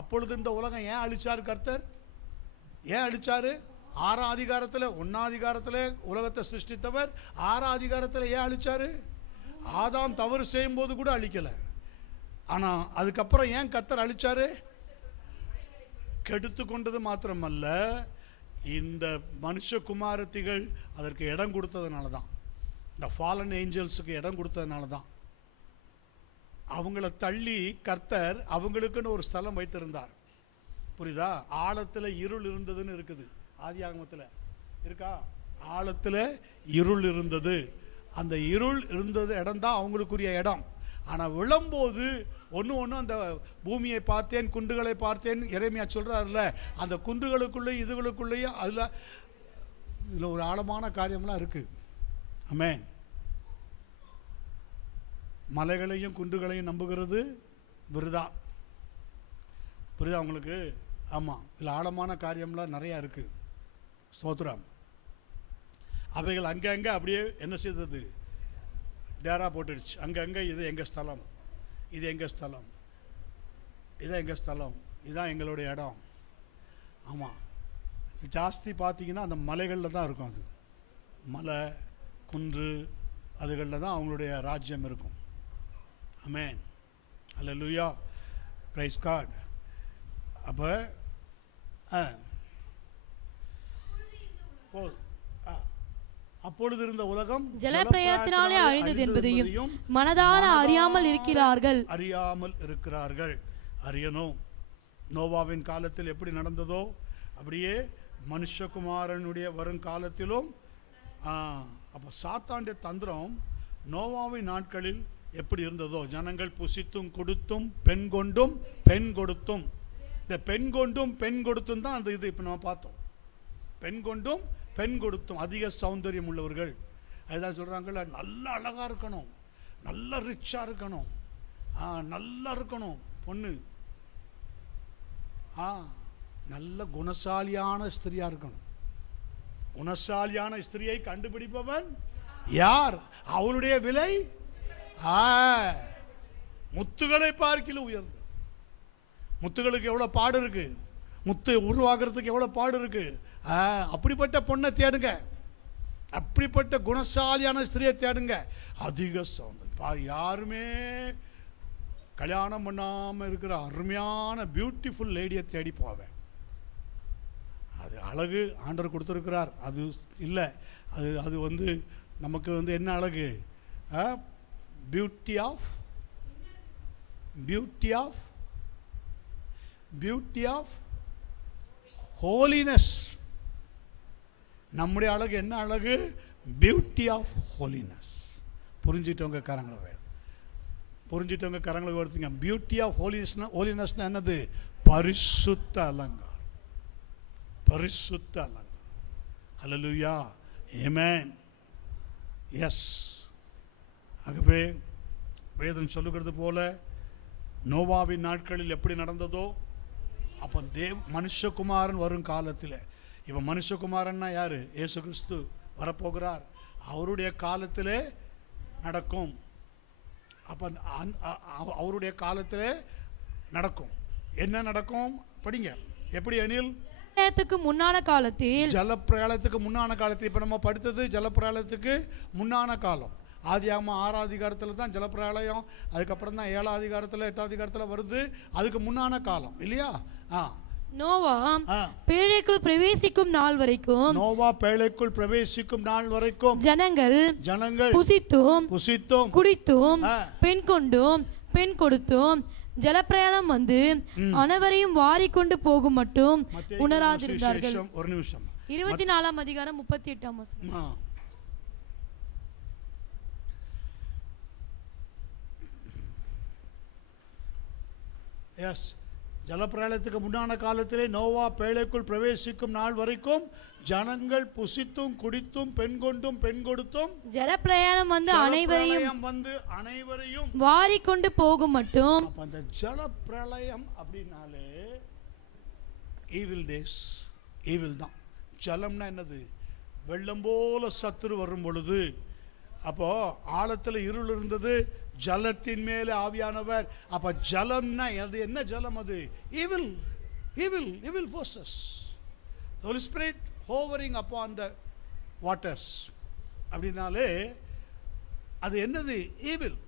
அப்பொழுது இந்த உலகம் ஏன் அழிச்சார் கர்த்தர்? ஏன் அழிச்சாரு? 6ஆம் அதிகாரத்தில் 1ஆம் அதிகாரத்தில் உலகத்தை சிருஷ்டித்தவர் 6ஆம் அதிகாரத்தில் ஏன் அழிச்சாரு? ஆதாம் தவறு செய்யும் போது கூட அழிக்கல. ஆனா அதுக்கப்புறம் ஏன் கர்த்தர் அழிச்சாரு? கெடுத்து கொண்டது மாத்திரமல்ல, இந்த மனுஷகுமாரத்திகள் அதற்கு இடம் கொடுத்ததுனால தான், இந்த ஃபாலன் ஏஞ்சல்ஸுக்கு இடம் கொடுத்ததுனால தான் அவங்கள தள்ளி கர்த்தர் அவங்களுக்குன்னு ஒரு ஸ்தலம் வைத்திருந்தார். புரியுதா? ஆழத்தில் இருள் இருந்ததுன்னு இருக்குது, ஆதியாகமத்தில் இருக்கா? ஆழத்தில் இருள் இருந்தது. அந்த இருள் இருந்தது இடம் தான் அவங்களுக்குரிய இடம். ஆனால் விழும்போது ஒன்று அந்த பூமியை பார்த்தேன், குன்றுகளை பார்த்தேன், எரேமியா சொல்கிறார்ல, அந்த குன்றுகளுக்குள்ளே இதுகளுக்குள்ளேயும் இதில் ஒரு ஆழமான காரியம்லாம் இருக்குது. ஆமென். மலைகளையும் குன்றுகளையும் நம்புகிறது விருதா. புரியுதா உங்களுக்கு? ஆமாம், இதில் ஆழமான காரியம்லாம் நிறையா இருக்குது. ஸ்தோத்திரம். அவைகள் அங்கங்கே அப்படியே என்ன செய்தது? டேரா போட்டுடுச்சு. அங்கங்கே இது எங்கள் ஸ்தலம், இது எங்கள் ஸ்தலம், இதான் எங்கள் ஸ்தலம், இதுதான் எங்களுடைய இடம். ஆமாம், ஜாஸ்தி பார்த்தீங்கன்னா அந்த மலைகளில் தான் இருக்கும். அது மலை குன்று அதுகளில் தான் அவங்களுடைய ராஜ்யம் இருக்கும். ஆமென். ஹல்லேலூயா, பிரைஸ் காட். அப்போ அப்பொழுது இருந்த உலகம் ஜலப்பிரளயத்தினாலே அழிந்தது என்பதையும் மனதார அறியாமல் இருக்கிறார்கள். அறியணும். நோவாவின் காலத்தில் எப்படி நடந்ததோ அப்படியே மனுஷகுமாரனுடைய வருங்காலத்திலும். அப்போ சாத்தானுடைய தந்திரம் நோவாவின் நாட்களில் எப்படி இருந்ததோ, ஜனங்கள் புசித்தும் கொடுத்தும் பெண் கொண்டும் பெண் கொடுத்தும். இந்த பெண் கொண்டும் பெண் கொடுத்தும் தான் அந்த இது இப்போ நம்ம பார்த்தோம். பெண் கொண்டும் பெண் கொடுத்தும் அதிக சௌந்தரியம் உள்ளவர்கள். அதுதான் சொல்கிறாங்கல்ல, நல்லா அழகாக இருக்கணும், நல்லா ரிச்சாக இருக்கணும், நல்லா இருக்கணும் பொண்ணு, நல்ல குணசாலியான ஸ்திரியாக இருக்கணும். குணசாலியான ஸ்திரியை கண்டுபிடிப்பவன் யார்? அவளுடைய விலை முத்துகளை பார்க்கிலும் உயர்ந்தது. முத்துகளுக்கு எவ்வளோ பாடு இருக்கு, முத்து உருவாக்குறதுக்கு எவ்வளோ பாடு இருக்கு. அப்படிப்பட்ட பொண்ணை தேடுங்க, அப்படிப்பட்ட குணசாலியான ஸ்திரியை தேடுங்க. அதிக சௌந்தரியம். யாருமே கல்யாணம் பண்ணாமல் இருக்கிற அருமையான பியூட்டிஃபுல் லேடியை தேடி போவேன். அது அழகு ஆண்டவர் கொடுத்துருக்கிறார், அது இல்லை. அது வந்து நமக்கு என்ன அழகு? Beauty of holiness. நம்முடைய அழகு என்ன அழகு? Beauty of holiness. புரிஞ்சிட்டவங்க கரங்களை வருத்துங்க. பியூட்டி ஆஃப் ஹோலினஸ் என்னது? பரிசுத்த அலங்காரம், பரிசுத்த அலங்காரம். ஹல்லேலூயா, ஆமென். எஸ். ஆகவே வேதம் சொல்லுகிறது போல நோவாவின் நாட்களில் எப்படி நடந்ததோ அப்போ மனுஷகுமாரன் வரும் காலத்தில், இப்போ மனுஷகுமாரன்னா யாரு? இயேசு கிறிஸ்து வரப்போகிறார். அவருடைய காலத்திலே நடக்கும். அப்போ அவருடைய காலத்திலே நடக்கும். என்ன நடக்கும்? படிங்க. எப்படி எனில் முன்னான காலத்தில், ஜலப்பிரளயத்துக்கு முன்னான காலத்தில். இப்போ நம்ம படித்தது ஜலப்பிரளயத்துக்கு முன்னான காலம். ஆதியாகமம் 6ஆம் அதிகாரத்தில் தான் ஜலப்பிரளயம், அதுக்கப்புறம் தான் 7ஆம் அதிகாரத்தில் 8ஆம் அதிகாரத்தில் வருது. அதுக்கு முன்னான காலம் இல்லையா? நோவா பேழைக்குள் பிரவேசிக்கும் நாள் வரைக்கும், நோவா பேழைக்குள் பிரவேசிக்கும் நாள் வரைக்கும் ஜனங்கள் புசித்தும் குடித்தும் பெண் கொண்டும் பெண் கொடுத்தும் ஜலப்பிரளயம் வந்து அனைவரையும் வாரிக்கொண்டு போகும் மட்டும் உணராதிருந்தார்கள். ஒரு நிமிஷம். 24ஆம் அதிகாரம் 38ஆம் வசனம். எஸ், ஜலப்பிரளயத்துக்கு முன்னான காலத்திலே நோவா பேழைக்குள் பிரவேசிக்கும் நாள் வரைக்கும் ஜனங்கள் புசித்தும் குடித்தும் பெண் கொண்டும் பெண் கொடுத்தும் ஜலப்பிரளயம் வந்து அனைவரையும் வாரிக்கொண்டு போகும் மட்டும். அந்த ஜலப்பிரளயம் அப்படின்னாலே ஈவில் டேஸ், ஈவில் தான். ஜலம்னா என்னது? வெள்ளம் போல சத்துரு வரும் பொழுது, அப்போ ஆழத்துல இருள் இருந்தது, ஜலத்தின் மேலே ஆவியானவர். அப்ப ஜலம்னா அது என்ன ஜலம்? அது evil forces. The Holy Spirit hovering upon the waters அப்படினாலே அது என்னது? ஈவில்.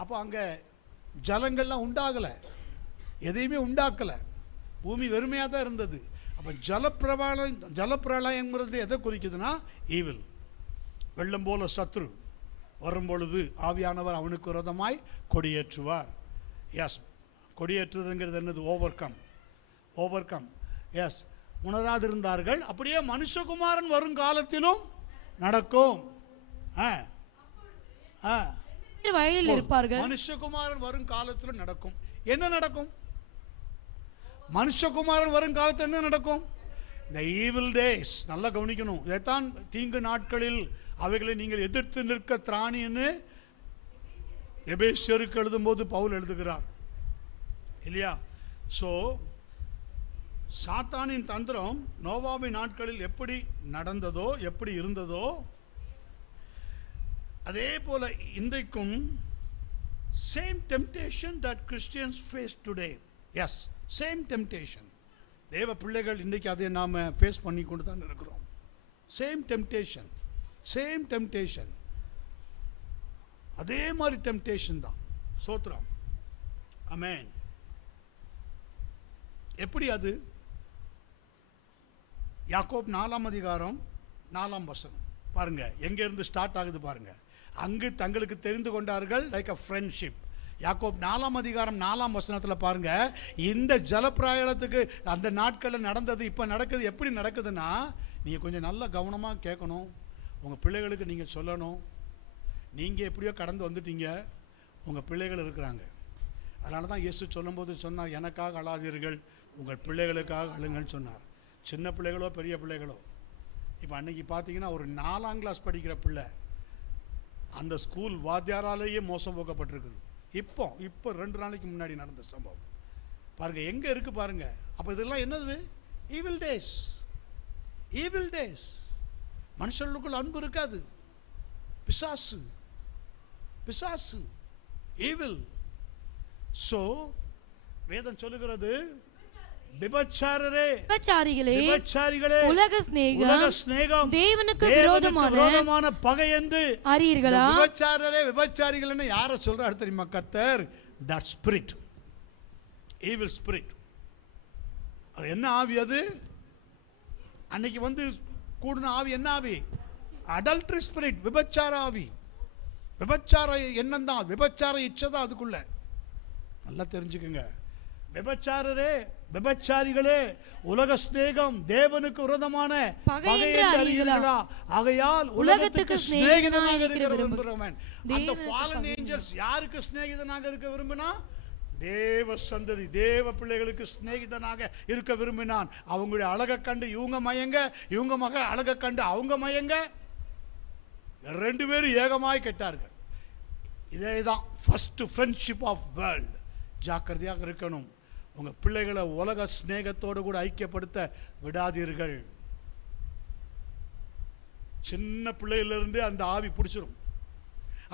அப்போ அங்க ஜலங்கள்லாம் உண்டாகல, எதையுமே உண்டாக்கல, பூமி வெறுமையாக தான் இருந்தது. அப்போ ஜலப்பிரளயங்கிறது எதை குறிக்குதுன்னா ஈவில். வெள்ளம் போல சத்ரு வரும்பொழுது ஆவியானவர் அவனுக்கு விரோதமாய் கொடியேற்றுவார். எஸ், கொடியேற்றுவதுங்கிறது என்னது? Over come. எஸ், உணராதிருந்தார்கள். அப்படியே மனுஷகுமாரன் வரும் காலத்திலும் நடக்கும். வயலில் இருப்பார்கள். மனுஷகுமாரன் வரும் காலத்திலும் நடக்கும். என்ன நடக்கும்? மனுஷகுமாரன் வரும் காலத்தில் என்ன நடக்கும்? இந்த ஈவில் டேஸ். நல்லா கவனிக்கணும். இதைத்தான் தீங்கு நாட்களில் அவைகளை நீங்கள் எதிர்த்து நிற்க திராணின்னு எபேசியருக்கு எழுதும் போது பவுல் எழுதுகிறார் இல்லையா? சோ சாத்தானின் தந்திரம் நோவாவின் நாட்களில் எப்படி நடந்ததோ, எப்படி இருந்ததோ, அதே போல இன்றைக்கும் same temptation that Christians face today. Yes, same temptation. தேவ பிள்ளைகள் இன்றைக்கு அதை நாம ஃபேஸ் பண்ணி கொண்டு தான் இருக்கிறோம். சேம் டெம்டேஷன், அதே மாதிரி டெம்டேஷன் தான். சோத்ரம், ஆமென். எப்படி அது? யாக்கோப் 4ஆம் அதிகாரம் 4ஆம் வசனம் பாருங்க, எங்க இருந்து ஸ்டார்ட் ஆகுது பாருங்க. அங்கு தங்களுக்கு தெரிந்து கொண்டார்கள் லைக் அ ஃப்ரெண்ட்ஷிப். யாக்கோப் 4ஆம் அதிகாரம் 4ஆம் வசனத்தில் பாருங்க, இந்த ஜலப்பிரளயத்துக்கு அந்த நாட்களில் நடந்தது இப்போ நடக்குது. எப்படி நடக்குதுன்னா, நீங்கள் கொஞ்சம் நல்லா கவனமாக கேட்கணும். உங்கள் பிள்ளைகளுக்கு நீங்கள் சொல்லணும். நீங்கள் எப்படியோ கடந்து வந்துட்டீங்க, உங்கள் பிள்ளைகள் இருக்கிறாங்க. அதனால தான் இயேசு சொல்லும்போது சொன்னார், எனக்காக அழாதீர்கள், உங்கள் பிள்ளைகளுக்காக அழுங்கன்னு சொன்னார். சின்ன பிள்ளைகளோ பெரிய பிள்ளைகளோ. இப்போ அன்னைக்கு பார்த்தீங்கன்னா ஒரு 4ஆம் கிளாஸ் படிக்கிற பிள்ளை அந்த ஸ்கூல் வாத்தியாராலேயே மோசம் போக்கப்பட்டிருக்குது. இப்போ 2 நாளைக்கு முன்னாடி நடந்த சம்பவம் பாருங்க, எங்க இருக்கு பாருங்க. அப்ப இதெல்லாம் என்னது? Evil days. மனுஷர்களுக்குள் அன்பு இருக்காது. பிசாசு ஈவில். சோ வேதம் சொல்லுகிறது, விபச்சாரிகளே, உலக சிநேகம் தேவனுக்கு விரோதமான பகை என்று அறியீர்களா? விபச்சாரிகள் யார சொல்றாரு தெரியுமா கர்த்தர்? that spirit, evil spirit. அது என்ன ஆவி? அது அன்னைக்கு வந்து கூடின ஆவி என்ன ஆவி? adultery spirit, விபச்சார ஆவி. விபச்சார எண்ணம் தான், விபச்சார இச்சை தான் அதுக்குள்ள. நல்லா தெரிஞ்சுக்கங்க. விபச்சாரிகளே, உலக சிநேகம் தேவனுக்கு விரோதமான பகை என்று அறியீர்களா? ஆகையால் உலகத்துக்கு சிநேகிதனாக இருக்க விரும்புகிறவன். அந்த fallen angels யாருக்கு சிநேகிதனாக இருக்க விரும்பினா? தேவ சந்ததி, தேவ பிள்ளைகளுக்கு சிநேகிதனாக இருக்க விரும்பினான். அவங்களுடைய அழகை கண்டு இவங்க மயங்க, இவங்க மக அழகை கண்டு அவங்க மயங்க, 2 பேரும் ஏகமாய் கெட்டார்கள். இதேதான் ஃபர்ஸ்ட் ஃப்ரெண்ட்ஷிப் ஆஃப் வேர்ல்ட். ஜாக்கிரதையாக இருக்கணும். உங்க பிள்ளைகளை உலக சிநேகத்தோடு கூட ஐக்கியப்படுத்த விடாதீர்கள். சின்ன பிள்ளையிலிருந்து அந்த ஆவி பிடிச்சிரும்.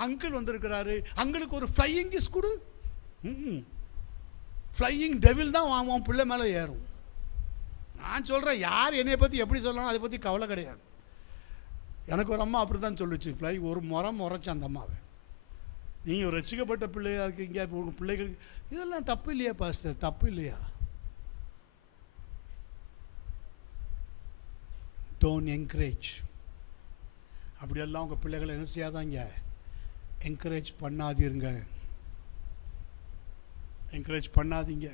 அங்கிள் வந்திருக்கிறாரு, அங்களுக்கு ஒரு ஃப்ளையிங் கிஸ் கொடு. ஃப்ளையிங் டெவில் தான் அவன் பிள்ளை மேலே ஏறும். நான் சொல்றேன், யார் என்னை பற்றி எப்படி சொல்லணும் அதை பற்றி கவலை கிடையாது. எனக்கு ஒரு அம்மா அப்படி தான் சொல்லிச்சு, ஒரு முறைச்சு அந்த அம்மாவை, நீங்கள் ரசிக்கப்பட்ட பிள்ளையாக இருக்கீங்க, உங்கள் பிள்ளைகளுக்கு இதெல்லாம் தப்பு இல்லையா பாஸ்டர், தப்பு இல்லையா? Don't encourage. அப்படியெல்லாம் உங்கள் பிள்ளைகளை என்ன செய்யாதாங்க, என்கரேஜ் பண்ணாதீருங்க, என்கரேஜ் பண்ணாதீங்க.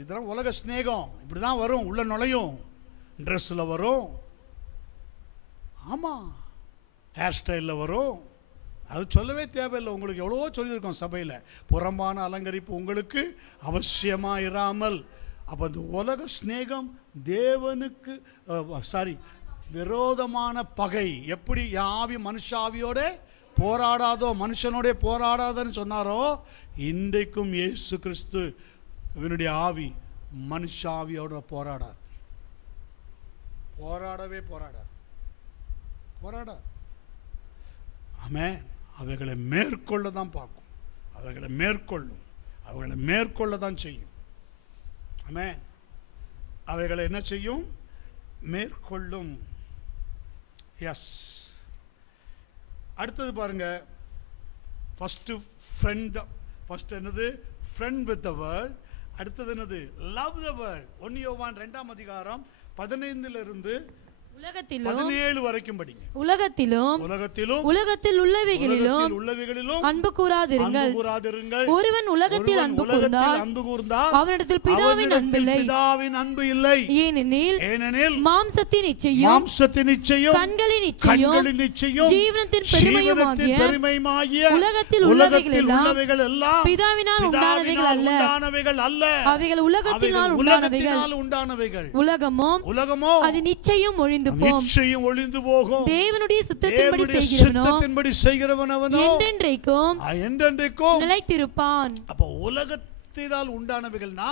இதெல்லாம் உலக ஸ்நேகம் இப்படி தான் வரும், உள்ள நுழையும், ட்ரெஸ்ஸில் வரும், ஆமாம், ஹேர் ஸ்டைலில் வரும், அது சொல்லவே தேவையில்லை. உங்களுக்கு எவ்வளவோ சொல்லியிருக்கோம் சபையில், புறம்பான அலங்கரிப்பு உங்களுக்கு அவசியமாக இராமல். அப்போ இந்த உலக ஸ்நேகம் தேவனுக்கு விரோதமான பகை. எப்படி ஆவி மனுஷாவியோட போராடாதோ, மனுஷனோட போராடாதன்னு சொன்னாரோ, இன்றைக்கும் இயேசு கிறிஸ்து இவனுடைய ஆவி மனுஷாவியோட போராடாது, போராடவே போராடாது. ஆமென். அவைகளை மேற்கொள்ள தான் பார்க்கும், அவைகளை மேற்கொள்ளும், அவைகளை மேற்கொள்ள தான் செய்யும். ஆமென். அவைகளை என்ன செய்யும், மேற்கொள்ளும். எஸ். அடுத்தது பாருங்க, ஃபர்ஸ்ட் ஃப்ரெண்ட், ஃபர்ஸ்ட் என்னது, ஃப்ரெண்ட் வித் த வேர்ல்ட். அடுத்தது என்னது, லவ் த வேர்ல்ட். 1 யோவான் 2ஆம் அதிகாரம் 15 உலகத்திலும் 17 வரைக்கும் படிங்க. உலகத்திலும் உலகத்தில் உள்ளவைகளிலும் அன்பு கூறாதிருங்கள். ஒருவன் உலகத்தில் அன்பு கூர்ந்தால் அவனிடத்தில் பிதாவின் அன்பு இல்லை. ஏனெனில் மாம்சத்தின் இச்சையும் கண்களின் இச்சையும் ஜீவனத்தின் பெருமையுமாகிய உலகத்தில் உள்ளவைகள் எல்லாம் பிதாவினால் உண்டானவைகள் அல்ல, அவைகள் உலகத்தினால் உண்டானவைகள். உலகமோ அது நிச்சயம் ஒழிந்து போகும். தேவனுடைய சித்தத்தின்படி செய்கிறவன் அவனோ என்றென்றைக்கும் நிலைத்திருப்பான். அப்ப உலகத்தினால் உண்டானவைகள்னா,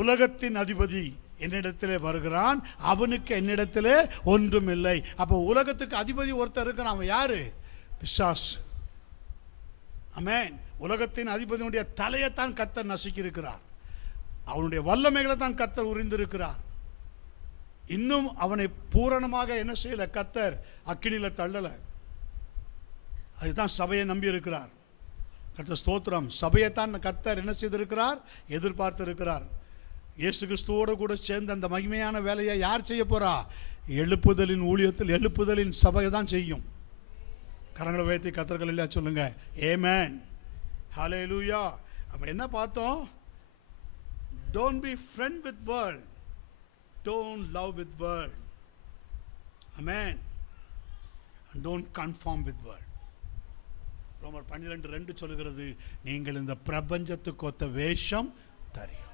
உலகத்தின் அதிபதி என்னிடத்திலே வருகிறான், அவனுக்கு என்னிடத்திலே ஒன்றும் இல்லை. அப்ப உலகத்துக்கு அதிபதி ஒருத்தர் இருக்கிறான், அவன் யாரு? பிசாசு. ஆமென். உலகத்தின் அதிபதியுடைய தலையைத்தான் கர்த்தர் நசுக்கி இருக்கிறார், அவனுடைய வல்லமைகளை தான் கர்த்தர் உரிந்திருக்கிறார். இன்னும் அவனை பூரணமாக என்ன செய்யல கர்த்தர், அக்கினியில தள்ளல. அதுதான் சபையை நம்பி இருக்கிறார். கர்த்தர் ஸ்தோத்திரம். சபையைத்தான் கர்த்தர் என்ன செய்திருக்கிறார், எதிர்பார்த்து இருக்கிறார். இயேசு கிறிஸ்துவோடு கூட சேர்ந்து அந்த மகிமையான வேலையை யார் செய்ய போறா? எழுப்புதலின் ஊழியத்தில் எழுப்புதலின் சபை தான் செய்யும். கரங்களை வைத்து கர்த்தர்கள் இல்லையா சொல்லுங்க, ஆமென், ஹல்லேலூயா. அப்ப என்ன பார்த்தோம்? Don't be friend with world, don't love with world, amen, and don't conform with world. ரோமர் 12:2 சொல்லுகிறது, நீங்கள் இந்த பிரபஞ்சத்துக்கு ஒத்த வேஷம் தரியும்.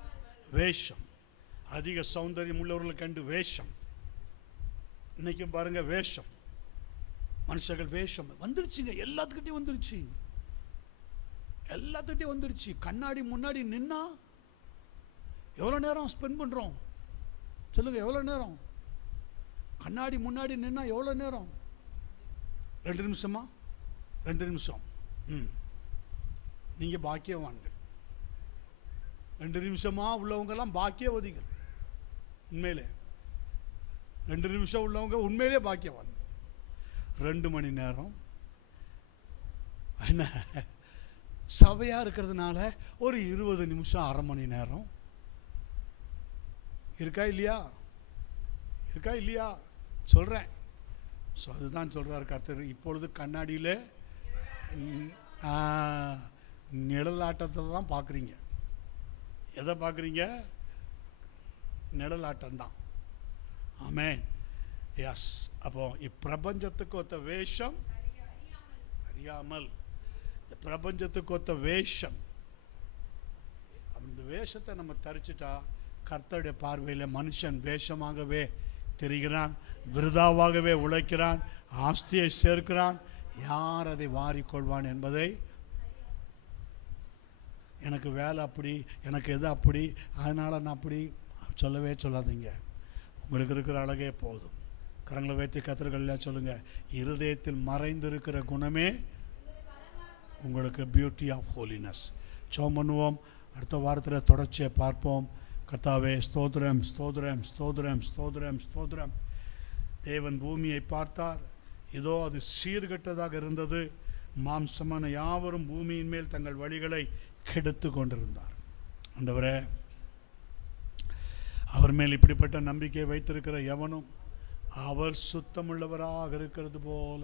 வேஷம், அதிக சௌந்தரியம் உள்ளவர்களுக்கு கண்டு வேஷம். இன்னைக்கும் பாருங்க வேஷம், மனுஷர்கள் வேஷம் வந்துருச்சுங்க, எல்லாத்துக்கிட்டையும் வந்துருச்சு, எல்லாத்துக்கிட்டையும் வந்துருச்சு. கண்ணாடி முன்னாடி நின்னா எவ்வளோ நேரம் ஸ்பெண்ட் பண்ணுறோம் சொல்லுங்க? எவ்வளோ நேரம் கண்ணாடி முன்னாடி நின்னா எவ்வளோ நேரம்? 2 நிமிஷமா? 2 நிமிஷம். நீங்கள் பாக்கியவான்கள். 2 நிமிஷமா உள்ளவங்கெல்லாம் பாக்கியவதிகள். உண்மையிலே 2 நிமிஷம் உள்ளவங்க உண்மையிலே பாக்கியவான். 2 மணி நேரம் என்ன சபையாக இருக்கிறதுனால ஒரு 20 நிமிஷம், அரை மணி நேரம் இருக்கா இல்லையா? இருக்கா இல்லையா? சொல்கிறேன். ஸோ அதுதான் சொல்கிறார் கர்த்தர். இப்பொழுது கண்ணாடியில் நிழலாட்டத்தை தான் பார்க்குறீங்க. எதை பார்க்குறீங்க? நிழலாட்டம் தான். ஆமென், எஸ். அப்போ இப்பிரபஞ்சத்துக்கு ஒத்த வேஷம் அறியாமல், இந்த பிரபஞ்சத்துக்கு ஒத்த வேஷம், அந்த வேஷத்தை நம்ம தரிச்சிட்டா கர்த்தருடைய பார்வையில் மனுஷன் வேஷமாகவே தெரிகிறான், விருதாவாகவே உழைக்கிறான், ஆஸ்தியை சேர்க்கிறான். யார் அதை வாரிக்கொள்வான் என்பதை, எனக்கு வேலை அப்படி, எனக்கு எது அப்படி, அதனால் நான் அப்படி சொல்லவே சொல்லாதீங்க. உங்களுக்கு இருக்கிற அழகே போதும். கரங்களை வைத்து கர்த்தர்கள் சொல்லுங்க, இருதயத்தில் மறைந்திருக்கிற குணமே உங்களுக்கு பியூட்டி ஆஃப் ஹோலினஸ். ஜெபம் பண்ணுவோம். அடுத்த வாரத்தில் தொடர்ச்சியை பார்ப்போம். கர்த்தாவே ஸ்தோத்திரம், ஸ்தோத்திரம், ஸ்தோத்திரம், ஸ்தோத்திரம், ஸ்தோத்திரம். தேவன் பூமியை பார்த்தார், இதோ அது சீர்கெட்டதாக இருந்தது. மாம்சமான யாவரும் பூமியின் மேல் தங்கள் வழிகளை கெடுத்து கொண்டிருந்தார். ஆண்டவரே, அவர் மேல் இப்படிப்பட்ட நம்பிக்கை வைத்திருக்கிற எவனும் அவர் சுத்தமுள்ளவராக இருக்கிறது போல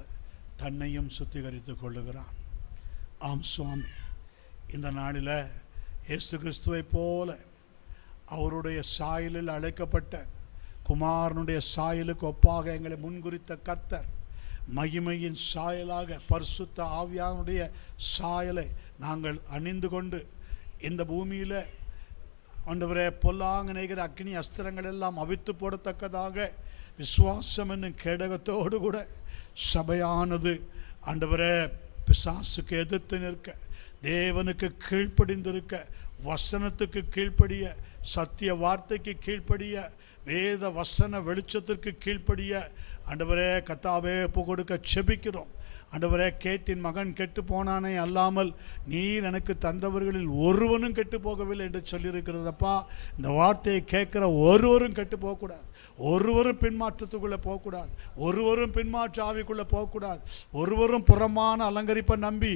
தன்னையும் சுத்திகரித்துக் கொள்ளுகிறான். ஆம் சுவாமி, இந்த நாளில் இயேசு கிறிஸ்துவை போல அவருடைய சாயலில் அழைக்கப்பட்ட குமாரனுடைய சாயலுக்கு ஒப்பாக எங்களை முன்குறித்த கர்த்தர் மகிமையின் சாயலாக பரிசுத்த ஆவியானுடைய சாயலை நாங்கள் அணிந்து கொண்டு இந்த பூமியில் ஆண்டவரே பொல்லாங்கு நெய்கிற அக்னி அஸ்திரங்கள் எல்லாம் அவித்து போடத்தக்கதாக விசுவாசம் என்னும் கேடகத்தோடு கூட சபையானது ஆண்டவரே பிசாசுக்கு எதிர்த்து நிற்க, தேவனுக்கு கீழ்ப்படிந்திருக்க, வசனத்துக்கு கீழ்ப்படிய, சத்திய வார்த்தைக்கு கீழ்ப்படிய, வேத வசன வெளிச்சத்திற்கு கீழ்ப்படிய ஆண்டவரே கர்த்தாவே ஒப்பு கொடுக்க செபிக்கிறோம். ஆண்டவரே, கேட்டின் மகன் கெட்டு போனானே அல்லாமல் நீர் எனக்கு தந்தவர்களில் ஒருவனும் கெட்டு போகவில்லை என்று சொல்லியிருக்கிறதப்பா. இந்த வார்த்தையை கேட்குற ஒருவரும் கெட்டு போகக்கூடாது, ஒருவரும் பின்மாற்றத்துக்குள்ளே போகக்கூடாது, ஒருவரும் பின்மாற்ற ஆவிக்குள்ளே போகக்கூடாது, ஒருவரும் புறமான அலங்கரிப்பை நம்பி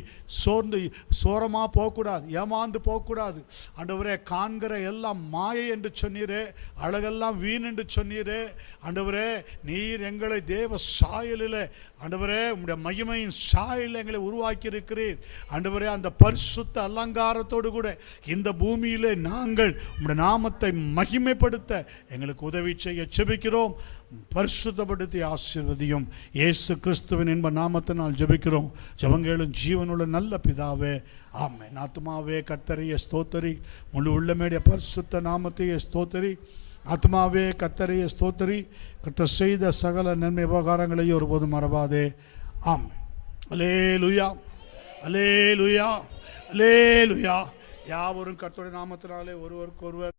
சோரமாக போகக்கூடாது, ஏமாந்து போகக்கூடாது. ஆண்டவரே, காண்கிற எல்லாம் மாயை என்று சொன்னீரே, அழகெல்லாம் வீண் என்று சொன்னீரே. ஆண்டவரே, நீர் எங்களை தேவ சாயலில் ஆண்டவரே உம்முடைய மகிமையின் சாயலில் எங்களை உருவாக்கி இருக்கிறீர். ஆண்டவரே, அந்த பரிசுத்த அலங்காரத்தோடு கூட இந்த பூமியிலே நாங்கள் உம்முடைய நாமத்தை மகிமைப்படுத்த எங்களுக்கு உதவி செய்ய ஜெபிக்கிறோம். பரிசுத்தப்படுத்தி ஆசீர்வதியும். இயேசு கிறிஸ்துவின் இன்ப நாமத்தினால் ஜெபிக்கிறோம். ஜெபங்களும் ஜீவனுள்ள நல்ல பிதாவே, ஆமென். ஆத்துமாவே கர்த்தரையே ஸ்தோத்தரி, முழு உள்ளமேடைய பரிசுத்த நாமத்தையே ஸ்தோத்தரி. ஆத்மாவே கர்த்தரையே ஸ்தோத்தரி, கர்த்தர் செய்த சகல நன்மை உபகாரங்களையும் ஒருபோதும் மறவாதே. ஆமென். அல்லேலூயா, அல்லேலூயா, அல்லேலூயா. யாவரும் கர்த்தருடைய நாமத்தினாலே ஒருவருக்கொருவர்